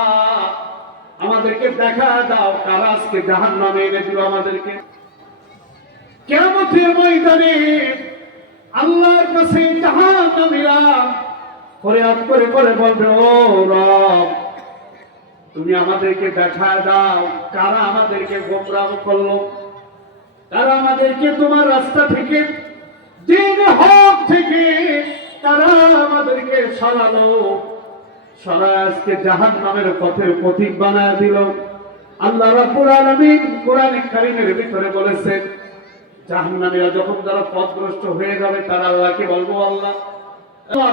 আমাদেরকে দেখা দাও কারা আজকে জাহান্নামে এনে দিল আমাদেরকে। কিয়ামতের ময়দানে আল্লাহর কাছে জাহান্নামীরা ফরিয়াদ করে করে বলবে, ও রব, তুমি আমাদেরকে দেখা দাও কারা আমাদেরকে গোমরাহ করলো, কারা আমাদেরকে তোমার রাস্তা থেকে, দ্বীন হক থেকে তারা আমাদেরকে সরালো, সরায় আজকে জাহান্নামের পথের পথিক বানায় দিল। আল্লাহ রাব্বুল আলামিন কোরআনে কারীমের ভিতরে বলেছেন, জাহান্নামীরা যখন তারা পথভ্রষ্ট হয়ে যাবে, তারা আল্লাহকে বলবো, আল্লাহ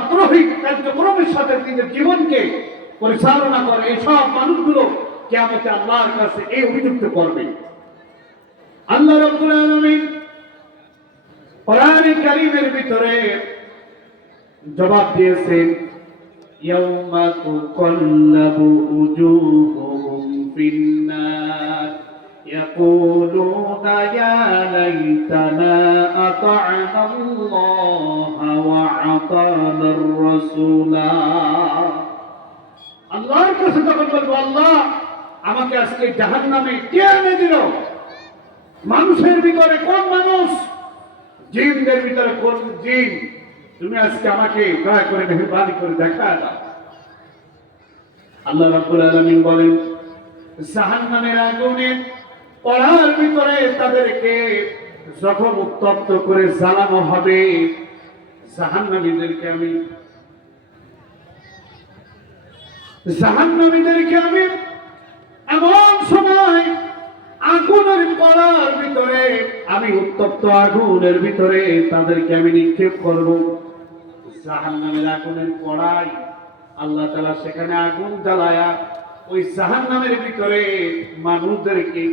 দ্রোহী কার্যক্রমের সাথে নিজের জীবনকে পরিচালনা করে এইসব মানুষগুলো কিয়ামতে আল্লাহর কাছে এই অভিযুক্ত করবে। আল্লাহ রাব্বুল আলামিন কোরআনে কারীমের ভিতরে জবাব দিয়েছেন, ইয়াউমা তুকাল্লাবু উজুহুহুম ফিন্নার ইয়াকুলুনা ইয়া লাইতানা আতা'না আল্লাহা ওয়া আতা'নার রাসূলা। আল্লাহর কাছে যখন বলবো, আল্লাহ আমাকে আজকে জাহান্নামে কে এনে দিল? মানুষের ভিতরে কোন মানুষ, জিনদের ভিতরে কোন জিন, তুমি আজকে আমাকে দয়া করে মেহেরবানি করে দেখা দাও। আল্লাহ রাব্বুল আলামিন বলেন, জাহান্নামের আগুনে পড়ার ভিতরে তাদেরকে যখন উত্তপ্ত করে জ্বালানো হবে, জাহান্নামীদেরকে আমি এমন সময় আগুনের কড়ার ভিতরে, আমি উত্তপ্ত আগুনের ভিতরে তাদেরকে আমি নিক্ষেপ করব। জাহান্নামের আগুনের কড়াই আল্লাহ তাআলা সেখানে আগুন জ্বালায়া ওই জাহান্নামের ভিতরে মানুষদেরকে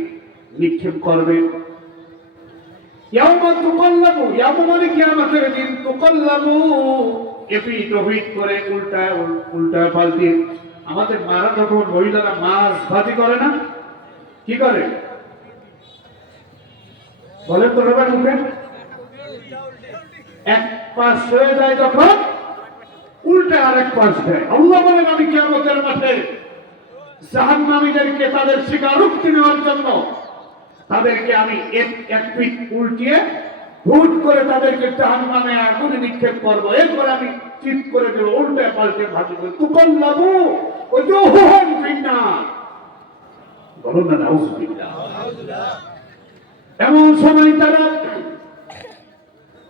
নিক্ষেপ করবে। ইয়াউমা তুকাল্লাবু, ইয়াউমা মানে কিয়ামতের দিন, তুকাল্লাবু এপিট ওপিট করে উল্টা পাল্টে। আমাদের মারা যখন মহিলারা মাছ ভাজি করে না, কি করে বলেন তো সবার মুখে? এক পাশ হয়ে যায় যখন উল্টে আরেক পাশ দেয়। আল্লাহ বলেন, আমি কিয়ামতের মাঠে জাহান্নামীদেরকে তাদের স্বীকারোক্তি নেওয়ার জন্য তাদেরকে আমি এক পিঠ উল্টিয়ে হুট করে তাদেরকে জাহান্নামে আগুনে নিক্ষেপ করবো। এরপরে আমি চিৎ করে দেবো, উল্টে পাল্টে ভাজি করে। তুকাল্লাবু ওয়াজুহুহুম ফিন্নার, বলুন না নাউযুবিল্লাহ। এমন সময় তারা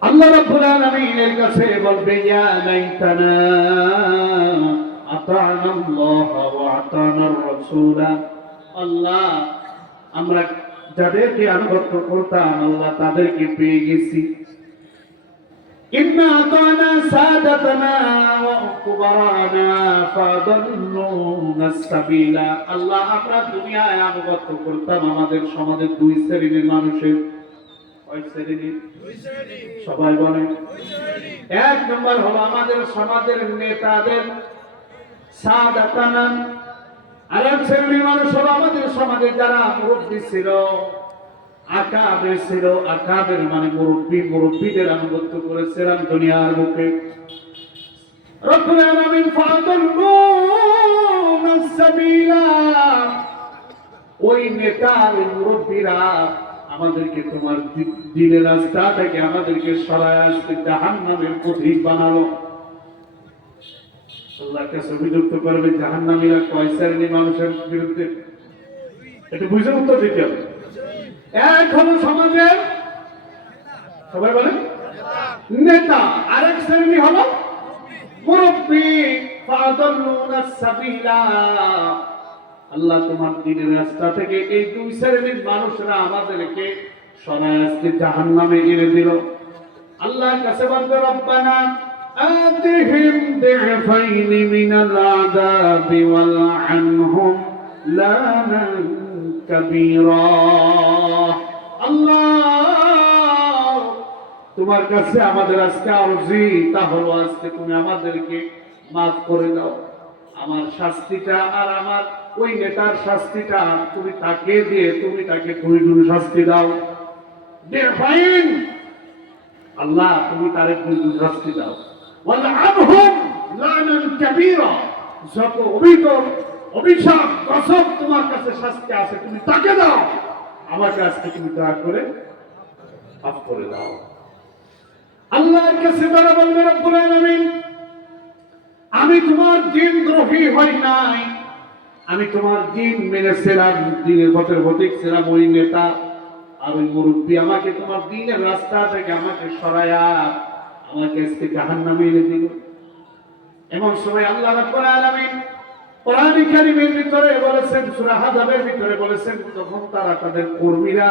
আল্লাহ রাব্বুল আলামিনের কাছে বলবে, ইয়া লাইতানা আতা'না আল্লাহ ওয়া আতা'নার রাসূলা। আল্লাহ, আমরা যাদেরকে আনুগত্য করতাম আল্লাহ তাদেরকে পেয়ে গেছি। ইন্না আতা'না সাদাতানা ওয়া কুবারানা ফাদাল্লুনা সাবিলা। আল্লাহ, আমরা দুনিয়ায় আনুগত্য করতাম আমাদের সমাজের দুই শ্রেণীর মানুষের। কয় শ্রেণীর? সবাই বলেন। এক নম্বর হলো আমাদের সমাজের নেতাদের সাদাতানা। আরেক শ্রেণীর মানুষ হলো আমাদের সমাজে যারা মুরব্বী ছিল, আকাবের ছিল। আকাবের মানে মুরব্বীদের আনুগত্য করেছিলাম দুনিয়ার বুকে। রব্বুল আলামিন ফাদাল্লুনা সাবিলা, ওই নেতার মুরব্বীরা আমাদেরকে তোমার দ্বীনের রাস্তা থেকে আমাদেরকে সরায় আসতে জাহান্নামের পথিক বানালো। আল্লাহকে অভিযুক্ত করবে জাহান্নামীরা কয় শ্রেণীর মানুষের বিরুদ্ধে? এটা বুঝে উত্তর দিতে হবে। এক হলো সমাজের, সবাই বলেন, নেতা। আরেক শ্রেণী হলো মুরব্বী। ফাদাল্লুনা সাবিলা, আল্লাহ তোমার দ্বীনের রাস্তা থেকে এই দুই শ্রেণীর মানুষরা আমাদেরকে সরায় আসতে জাহান্নামে এনে দিল। আল্লাহর কাছে বলবে, রব্বানা آتهم ضعفين من العذاب والعنهم لعنا كبيرا। আল্লাহ, তোমার কাছে আমাদের আজকে আরজি, তা হলো আজকে তুমি আমাদেরকে মাফ করে দাও। আমার শাস্তিটা আর আমার ওই নেতার শাস্তিটা তুমি তাকে দিয়ে তুমি তাকে দুই গুণ শাস্তি দাও। ضعفين, আল্লাহ তুমি তারে দুই গুণ শাস্তি দাও। ওয়ালআনহুম লানান কাবীরা, যত অভিশাপ গজব তোমার কাছে শাস্তি আছে তুমি তাকে দাও, আমার কাছে তুমি দয়া করে মাফ করে দাও। আল্লাহর কাছে তারা বলবে, রব্বুল আলামিন, আমি তোমার দ্বীন দ্রোহী হই নাই, আমি তোমার দ্বীন মেনেছিলাম, দ্বীনের পথের পথিক ছিলাম। ওই নেতা আর ওই মুরব্বী আমাকে তোমার দ্বীনের রাস্তা থেকে আমাকে সরায়া আমাকে আজকে জাহান্নামে এনে দিল। এমন সময় আল্লাহ রাব্বুল আলামিন কোরআন কারীমের ভিতরে বলেছেন, সূরা হাজাবের ভিতরে বলেছেন, তখন তারা তাদের কর্মীরা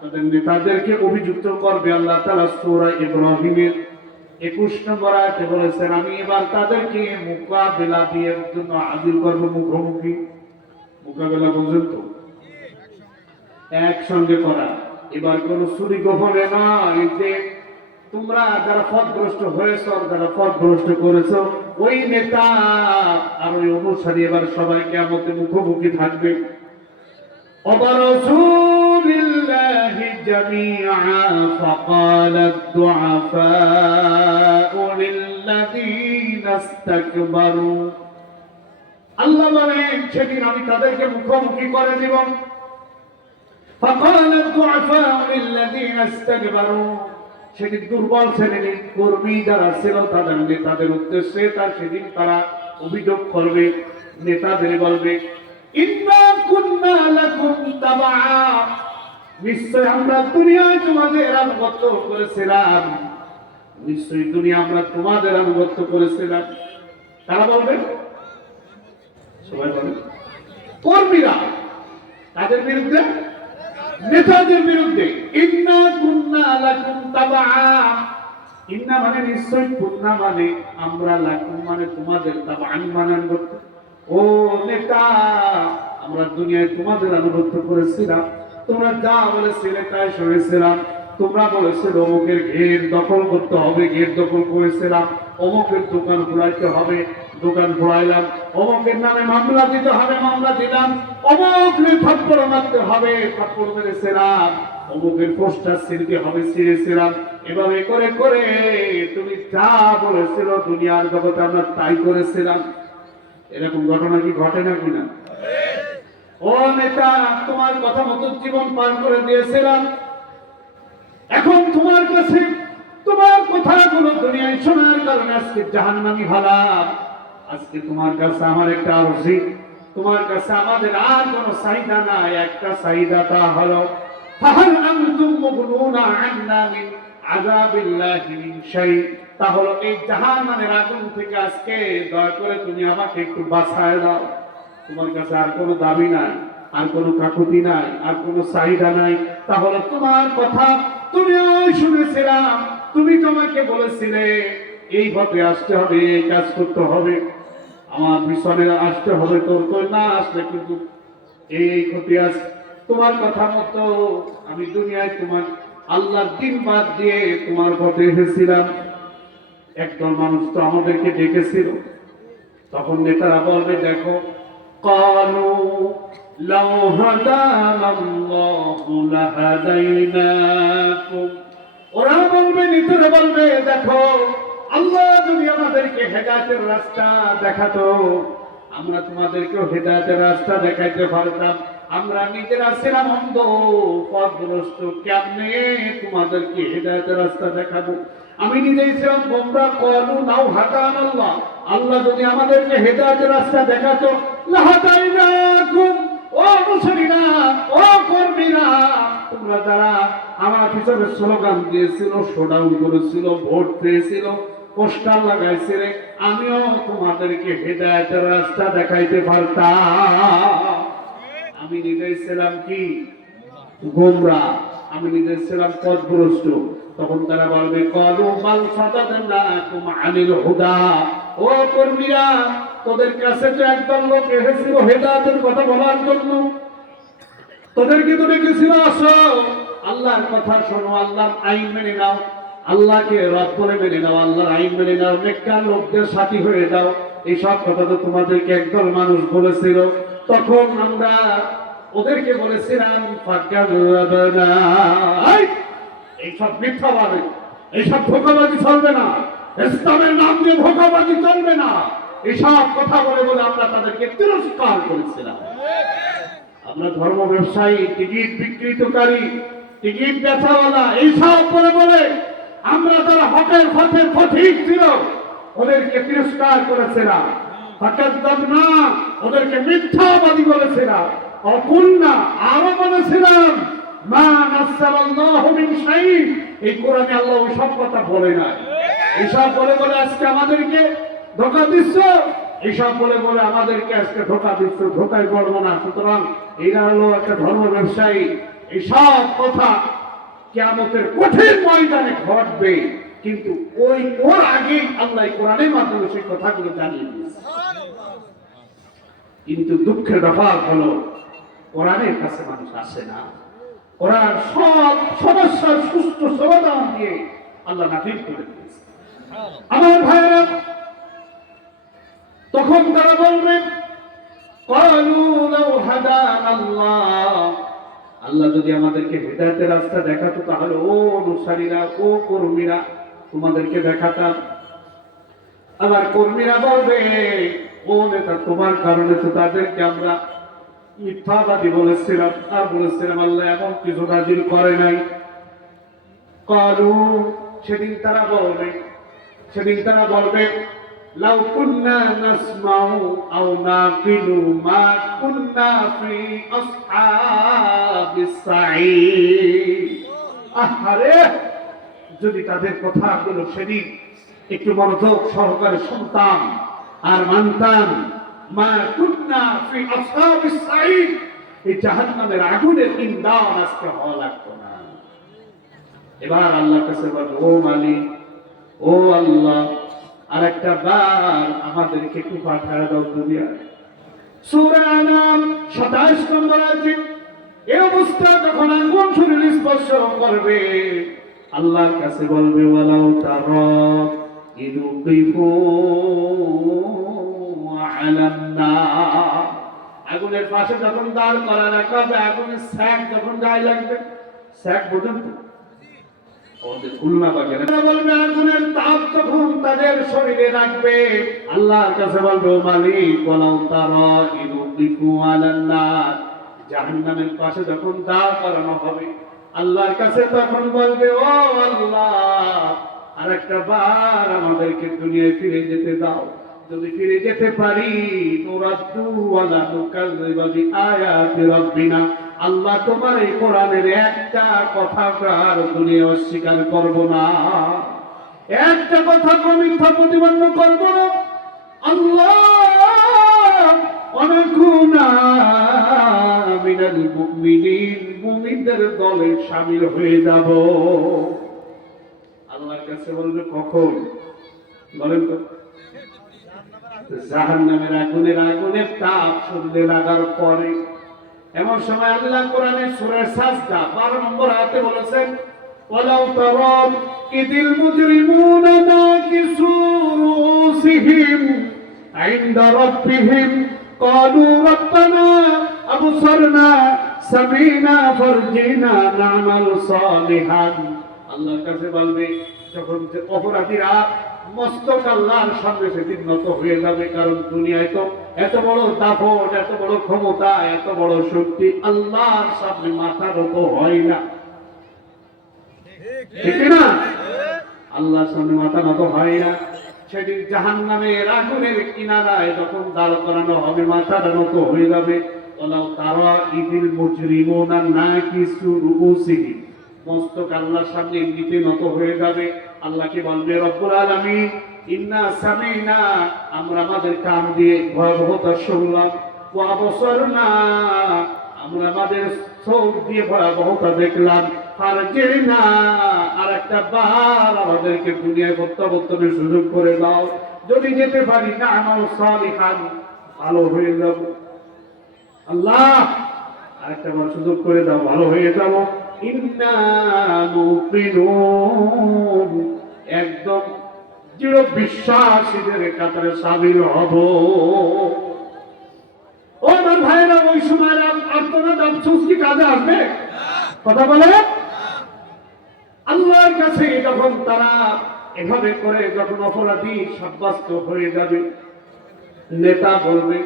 তাদের নেতাদেরকে অভিযুক্ত করবে। আল্লাহ তাআলা সূরা ইব্রাহিমের 21 নম্বর আয়াতে বলেছেন আমি এবার তাদেরকে মোকাবেলা দিয়ে জন্য হাজির করবো, মুখোমুখি। মোকাবেলা বুঝেন তো, একসঙ্গে করা। এবার কোন চুরি গোপনে নয়, যে তোমরা যারা পথভ্রষ্ট হয়েছ, যারা পথভ্রষ্ট করেছ, ওই নেতা আর ওই অনুসারী এবার সবাই কিয়ামতে মুখোমুখি থাকবে। وبرزوا لله جميعا فقال الضعفاء للذين استكبروا আল্লাহ বলেন সেদিন আমি তাদেরকে মুখোমুখি করে দিব। فقال الضعفاء للذين استكبروا সেদিন দুর্বল শ্রেণীর কর্মী যারা ছিল তাদের নেতাদের উদ্দেশ্যে সেদিন তারা অভিযোগ করবে, নেতাদের বলবে ইন্না কুন্না লাকুম তাবআ, নিশ্চয় আমরা দুনিয়ায় তোমাদের আনুগত্য করেছিলাম, নিশ্চয়ই দুনিয়া আমরা তোমাদের আনুগত্য করেছিলাম। তারা বলবে, সবাই বলে কর্মীরা তাদের বিরুদ্ধে, নেতাদের বিরুদ্ধে। ইন্না কুন্না লাকুম তাবআ, ইন্না মানে নিশ্চয়, কুন্না মানে আমরা, লাকুম মানে তোমাদের, তাবআন মানে আনুগত্য। ও নেতা, আমরা দুনিয়ায় তোমাদের আনুগত্য করেছিলাম, তোমরা যা বলেছিলে তাই শুনেছিলাম। তোমরা বলেছিল অমুকের ঘের দখল করতে হবে, ঘের দখল করেছিলাম। অমুকের দোকান ঘুরাইতে হবে, দোকান ঘুরাইলাম। অমুকের নামে মামলা দিতে হবে, মামলা দিলাম। অমুকের থাপ্পড় মারতে হবে, থাপ্পড় মেরেছিলাম। অমুকের পোস্টার ছিঁড়তে হবে, ছিঁড়েছিলাম। এভাবে করে করে তুমি যা বলেছিল দুনিয়ার জগতে আমরা তাই করেছিলাম। এরকম ঘটনা কি ঘটে না কিনা? ও নেতা, তোমার কথা মতো জীবন পার করে দিয়েছিলাম, এখন তোমার কাছে তোমার কথাগুলো দুনিয়ায় শোনার কারণে আজকে জাহান্নামী হলাম। আজকে তোমার কাছে আমার একটা আরজি, তোমার কাছে আমাদের আর কোনো চাহিদা নাই, একটা চাহিদা, তা হলো ফাহাল আনতুম মুগনুনা আন্না মিন আযাবিল্লাহি মিন শাই, তা হলো এই জাহান্নামের আগুন থেকে আজকে দয়া করে তুমি আমাকে একটু বাঁচায় দাও। তোমার কাছে আর কোনো দাবি নাই, আর কোনো কাকুতি নাই, আর কোনো চাহিদা নাই। তাহলে তোমার কথা তুমিও শুনেছিলাম, তুমি তোমাকে বলেছিলে এই পথে আসতে হবে, এই কাজ করতে হবে, আমার পিছনে আসতে হবে, তোর তো না আসলে কিন্তু এই ক্ষতি আছে। তোমার কথা মতো আমি দুনিয়ায় তোমার আল্লাহর দিন বাদ দিয়ে তোমার পথে এসেছিলাম। একদল মানুষ তো আমাদেরকে ডেকেছিল, তখন নেতারা বলবে দেখো, قالوا لو هدانا الله لهديناكم, ওরা বলবে, নেতারা বলবে দেখো আল্লাহ যদি আমাদেরকে হেদায়েতের রাস্তা দেখাতো, আমরা তোমাদেরকেও হেদায়েতের রাস্তা দেখাইতে পারতাম। আমরা নিজেরা ছিলাম অন্ধ, পথভ্রষ্ট, কেমনে তোমাদেরকে হেদায়েতের রাস্তা দেখাবো? আমি নিজেই ছিলাম গোমরা। কলু নাও হাদান আল্লাহ, আল্লাহ যদি আমাদেরকে হেদায়েতের রাস্তা দেখাতো, লাহাদাইনাকুম, ও মুসলিমরা, ও কর্মীরা, তোমরা যারা আমার পিছনে স্লোগান দিয়েছিল, শোডাউন করেছিল, ভোট পেয়েছিল, পোস্টার লাগাইছিলে, আমিও তোমাদেরকে হেদায়েতের রাস্তা দেখাইতে পারতাম। আমি নিজেই ছিলাম কি গোমরা, আমি নিজে ছিলাম পথভ্রষ্ট। তখন তারা বলবে কলু বাল সাদাদনাকুম আনিল হুদা, ও কর্মীরা, তোদের কাছে তো একদল লোক এসেছিল হেদায়েতের কথা বলার জন্য, তোদেরকে তো ডেকেছিল আসো আল্লাহর কথা শোনো, আল্লাহর আইন মেনে নাও, আল্লাহকে রব বলে মেনে নাও, আল্লাহর আইন মেনে নাও, নেককার লোকদের সাথী হয়ে যাও। এইসব কথা তো তোমাদেরকে একদল মানুষ বলেছিল। তখন আমরা ওদেরকে বলেছিলাম এইসব মিথ্যাবাদী, এইসব ধোঁকাবাজি চলবে না, ইসলামের নাম দিয়ে ধোঁকাবাজি চলবে না, এইসব কথা বলে বলে আমরা তাদেরকে তিরস্কার করেছিলাম। আমরা ধর্ম ব্যবসায়ী, টিকিট বিক্রিতকারী, টিকিট বেচাওয়ালা, এইসব বলে বলে আমরা যারা হকের পথের পথিক ছিল ওদেরকে তিরস্কার করেছিলাম। ফাকাযযাবনা, ওদেরকে মিথ্যাবাদী বলেছিলাম। অকুলনা, আরো বলেছিলাম মা নাযালাল্লাহু মিন শাই, এই কোরআনে আল্লাহ ওই সব কথা বলে নাই। এইসব বলে বলে আজকে আমাদেরকে ধোঁকা দিচ্ছ, এইসব বলে বলে আমাদেরকে আজকে ধোঁকা দিচ্ছ, ধোঁকায় পড়বো না। সুতরাং এরা হলো একটা ধর্ম ব্যবসায়ী। এইসব কথা কিয়ামতের কঠিন ময়দানে ঘটবে। কিন্তু ওর আগেই আল্লাহ কোরআনের মাধ্যমে সেই কথাগুলো জানিয়ে দিয়েছে। কিন্তু দুঃখের ব্যাপার হলো কোরআনের কাছে মানুষ আসে না। কোরআন সব সমস্যার সুষ্ঠু সমাধান দিয়ে আল্লাহ নাজিল করে দিয়েছে। আমার ভাইরা, তখন তারা বলবে আল্লাহ যদি আমাদেরকে হেদায়েতের রাস্তা দেখাতো তাহলে ও অনুসারীরা, ও কর্মীরা তোমাদেরকে দেখাতাম। আমার কর্মীরা বলবে ও নেতা, তোমার কারণে তো তাদেরকে আমরা মিথ্যাবাদী বলেছিলাম, আর বলেছিলাম আল্লাহ এমন কিছু নাজিল করে নাই। কালু, সেদিন তারা বলবে লাউ কুন্না নাসমাউ আও নাকিলু মা কুন্না ফি আসহাবিস সাঈদ। আহারে, যদি তাদের কথাগুলো সেদিন একটু মনোযোগ সহকারে শুনতাম আর মানতাম, মা কুন্না ফি আসহাবিস সাঈদ, এই জাহান্নামের আগুনের ইন্ধন আজকে হওয়া লাগতো না। এবার আল্লাহর কাছে বলবে ও মালিক, ও আল্লাহ, আর একটা বার আমাদেরকে একটু পাঠায় দাও দুনিয়ায়। সূরা আনাম 27 নম্বর আয়াতে এই অবস্থা যখন আগুন শরীর স্পর্শ করবে, আল্লাহর কাছে বলবে ওয়ালাউ তারা ইদুকিফু আলান নার, আগুনের পাশে যখন দাঁড় করা রাখা হবে, আগুনের স্যাক যখন গায়ে লাগবে, স্যাক বোঝেন তো বলবে আগুনের তাপ তখন তাদের শরীরে রাখবে, আল্লাহর কাছে বলবে মালিক ওয়ালাউ তারা ইদুকিফু আলান নার, জাহান্নামের পাশে যখন দাঁড় করানো হবে, আল্লাহর কাছে তখন বলবে ও আল্লাহ, আর একটা বার আমাদেরকে দুনিয়ায় ফিরে যেতে দাও। যদি ফিরে যেতে পারি, নুরাদ্দু ওয়ালা নুকাযযিবু বিআয়াতি রাব্বিনা, আল্লাহ তোমার এই কোরআনের একটা কথা আর দুনিয়া অস্বীকার করব না, একটা কথা মিথ্যা প্রতিপন্ন করব না। আল্লাহ অনাকুনা মিনাল মুমিনিন, মুমিনদের দলে শামিল হয়ে যাব। আল্লাহর কাছে বলবে কখন বলেন তো? জাহান্নামের আগুনের তাপ শরীরে লাগার পরে। এমন সময় আল্লাহ কোরআনে সূরা সাজদা 12 নম্বর আয়াতে বলেছেন ওয়ালাউ তারা ইদিল মুজরিমুনা নাকিসু রুসিহিম ইনদা রাব্বিহিম ক্বালু রাব্বানা আবসারনা সামিনা ফারজিনা না'মাল সালিহান। আল্লাহর কাছে বলবে যখন অপরাধীরা মস্তক আল্লাহর সামনে সেদিন নত হয়ে যাবে, কারণ দুনিয়ায় তো এত বড় দাপট, এত বড় ক্ষমতা, এত বড় শক্তি আল্লাহর সামনে মাথা নত হয় না, ঠিক না? আল্লাহর সামনে মাথা নত হয় না। সেদিন জাহান্নামের আগুনের কিনারায় যখন দাঁড় করানো হবে, মাথা নত হয়ে যাবে। ওয়ালাউ তারা ইদিল মুজরিমুনা নাকিসু রুউসিহিম, মস্তক আল্লাহর সামনে এমনিতে নত হয়ে যাবে। আল্লাহকে বলবে রব্বুল আলামিন ইন্না সামিনা, আমরা আমাদের কান দিয়ে ভয়াবহতা শুনলাম, ওয়া আবসারনা, আমরা আমাদের চোখ দিয়ে ভয়াবহতা দেখলাম, ফারজিনা, আর একটা বার আমাদেরকে দুনিয়ায় প্রত্যাবর্তনের সুযোগ করে দাও। যদি যেতে পারি না আমার সালিহান, ভালো হয়ে যাব। আল্লাহ আরেকটা বার সুযোগ করে দাও, ভালো হয়ে যাব। ইন্না মুকিনুন, একদম দৃঢ় বিশ্বাসীদের কাতারে শামিল হব। ও আমার ভাইরা, ওই সময় আর্তনাদ আফসোস কি কাজে আসবে? কথা বলে। আল্লাহর কাছে যখন তারা এভাবে করে যখন অপরাধী সাব্যস্ত হয়ে যাবে, নেতা বলবে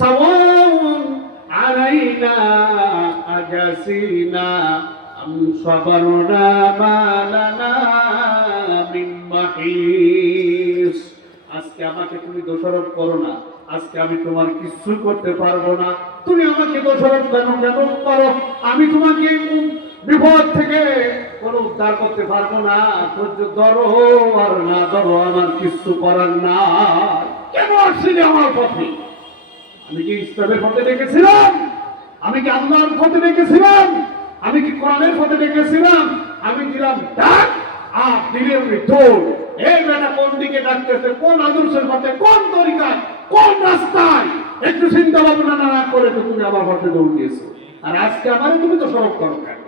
সাওয়াউন আলাইনা আজাসিনা আম সাবারনা মা লানা মিন মাহিস। আজকে আমাকে তুমি দোষারোপ করো না, আজকে আমি তোমার কিছু করতে পারবো না। তুমি আমাকে দোষারোপ কেন করো? আমি তোমাকে বিপদ থেকে কোনো উদ্ধার করতে পারবো না। ধৈর্য ধরো আর না ধরো, আমার কিছু করার না। কেন আসছিলে আমার পথে? আমি কি ইসলামের পথে ডেকেছিলাম? আমি কি আল্লাহর পথে ডেকেছিলাম? আমি কি কোরআনের পথে ডেকেছিলাম? আমি দিলাম ডাক, আর দিনের মৃত্যুর এই বেটা কোন দিকে ডাকতেছে, কোন আদর্শের পথে, কোন তরিকায়, কোন রাস্তায়, একটু চিন্তা ভাবনা না করে তো তুমি আমার পথে দৌড় দিয়েছো। আর আজকে আমারে তুমি তো সড়ক করো কেন?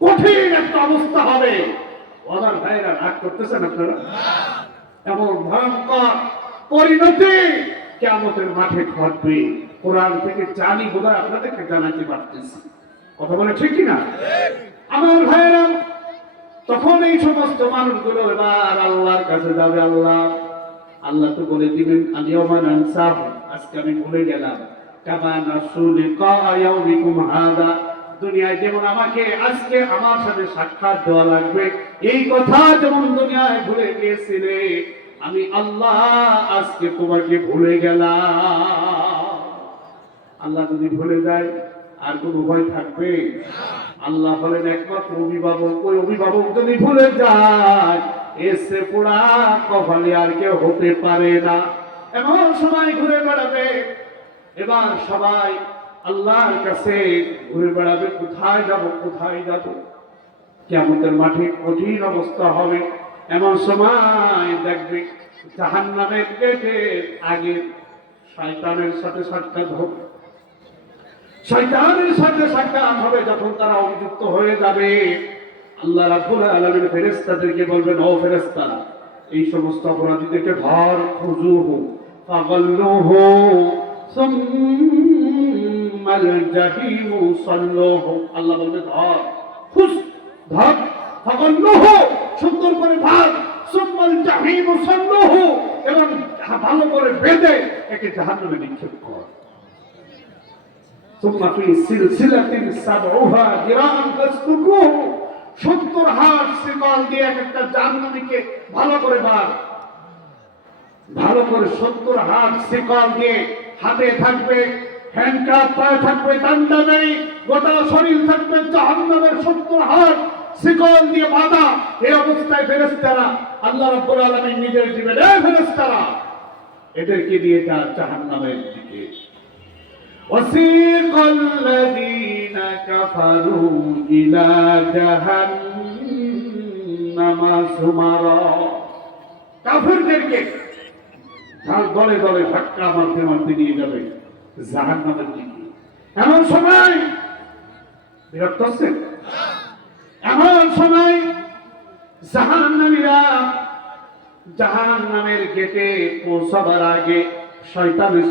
কঠিন একটা অবস্থা হবে। আমার ভাইরা রাগ করতেছেন আপনারা? এমন ভয়ঙ্কর পরিণতি কিয়ামতের মাঠে ঘটবে। কোরআন থেকে জানি বোধহয় আপনাদেরকে জানাতে পারতেছি। কথা বলে ঠিক কিনা? আমার ভাইরা, তখন এই সমস্ত মানুষগুলো এবার আল্লাহর কাছে যাবে। আল্লাহ তো বলে দিবেন, আলিয়াউমা নানসাহুম, আজকে আমি ভুলে গেলাম, কামা নাসু লিকা ইয়াউমিকুম হাযা, দুনিয়ায় যেমন আমাকে আজকে আমার সাথে সাক্ষাৎ দেওয়া লাগবে, এই কথা যেমন দুনিয়ায় ভুলে গিয়েছিলে, আমি আল্লাহ আজকে তোমাকে ভুলে গেলাম। আল্লাহ যদি ভুলে যায় আর কোন ভয় থাকবে? আল্লাহ বলেন একমাত্র অভিভাবক, ওই অভিভাবক যদি ভুলে যায় এসে পোড়া কপালে আর কেউ হতে পারে না। এমন সময় ঘুরে বেড়াবে, এবার সবাই আল্লাহর কাছে ঘুরে বেড়াবে, কোথায় যাব, কোথায় যাব। কিয়ামতের মাঠে কঠিন অবস্থা হবে। এমন সময় দেখবে জাহান্নামের গেটের আগে শয়তানের সাথে সাক্ষাৎ হবে। শয়তানের সাথে সাক্ষাৎ হবে যখন তারা অভিযুক্ত হয়ে যাবে, আল্লাহ রাব্বুল আলামিন ফেরেশতাদেরকে বলবেন, ও ফেরেশতারা, এই সমস্ত অপরাধীদেরকে ধর, খুযুহু ফাগাল্লুহু সুম্মাল জাহিমু সাল্লুহু। আল্লাহ বলবে ধর, ধর, ফাগাল্লুহু, সুন্দর করে ধর, সুম্মাল জাহিমু সাল্লুহু, এবং ভালো করে বেঁধে একে জাহান্নামে নিক্ষেপ কর। ثم في سلسلة سبعها ذراعا فاسلكوه, 70 হাত শিকল দিয়ে একটা জাহান্নামীকে ভালো করে বাঁধ, ভালো করে 70 হাত শিকল দিয়ে, হাতে থাকবে হ্যান্ডকাপ, পায়ে থাকবে ডান্ডা নেই, গোটা শরীর থাকবে জাহান্নামের 70 হাত শিকল দিয়ে বাঁধা। এই অবস্থায় ফেরেশতারা আল্লাহ রাব্বুল আলামিন নিজের দিবেন, এই ফেরেশতারা এদেরকে দিয়ে যা জাহান্নামের দিকে। وسيق الذين كفروا إلى جهنم زمرا, কাফিরদেরকে দলে দলে ধাক্কা মারতে মারতে নিয়ে যাবে জাহান্নামের দিকে। এমন সময় বিরক্ত হচ্ছে, এমন সময় জাহান্নামীরা জাহান্নামের গেটে পৌঁছাবার আগে শয়তানের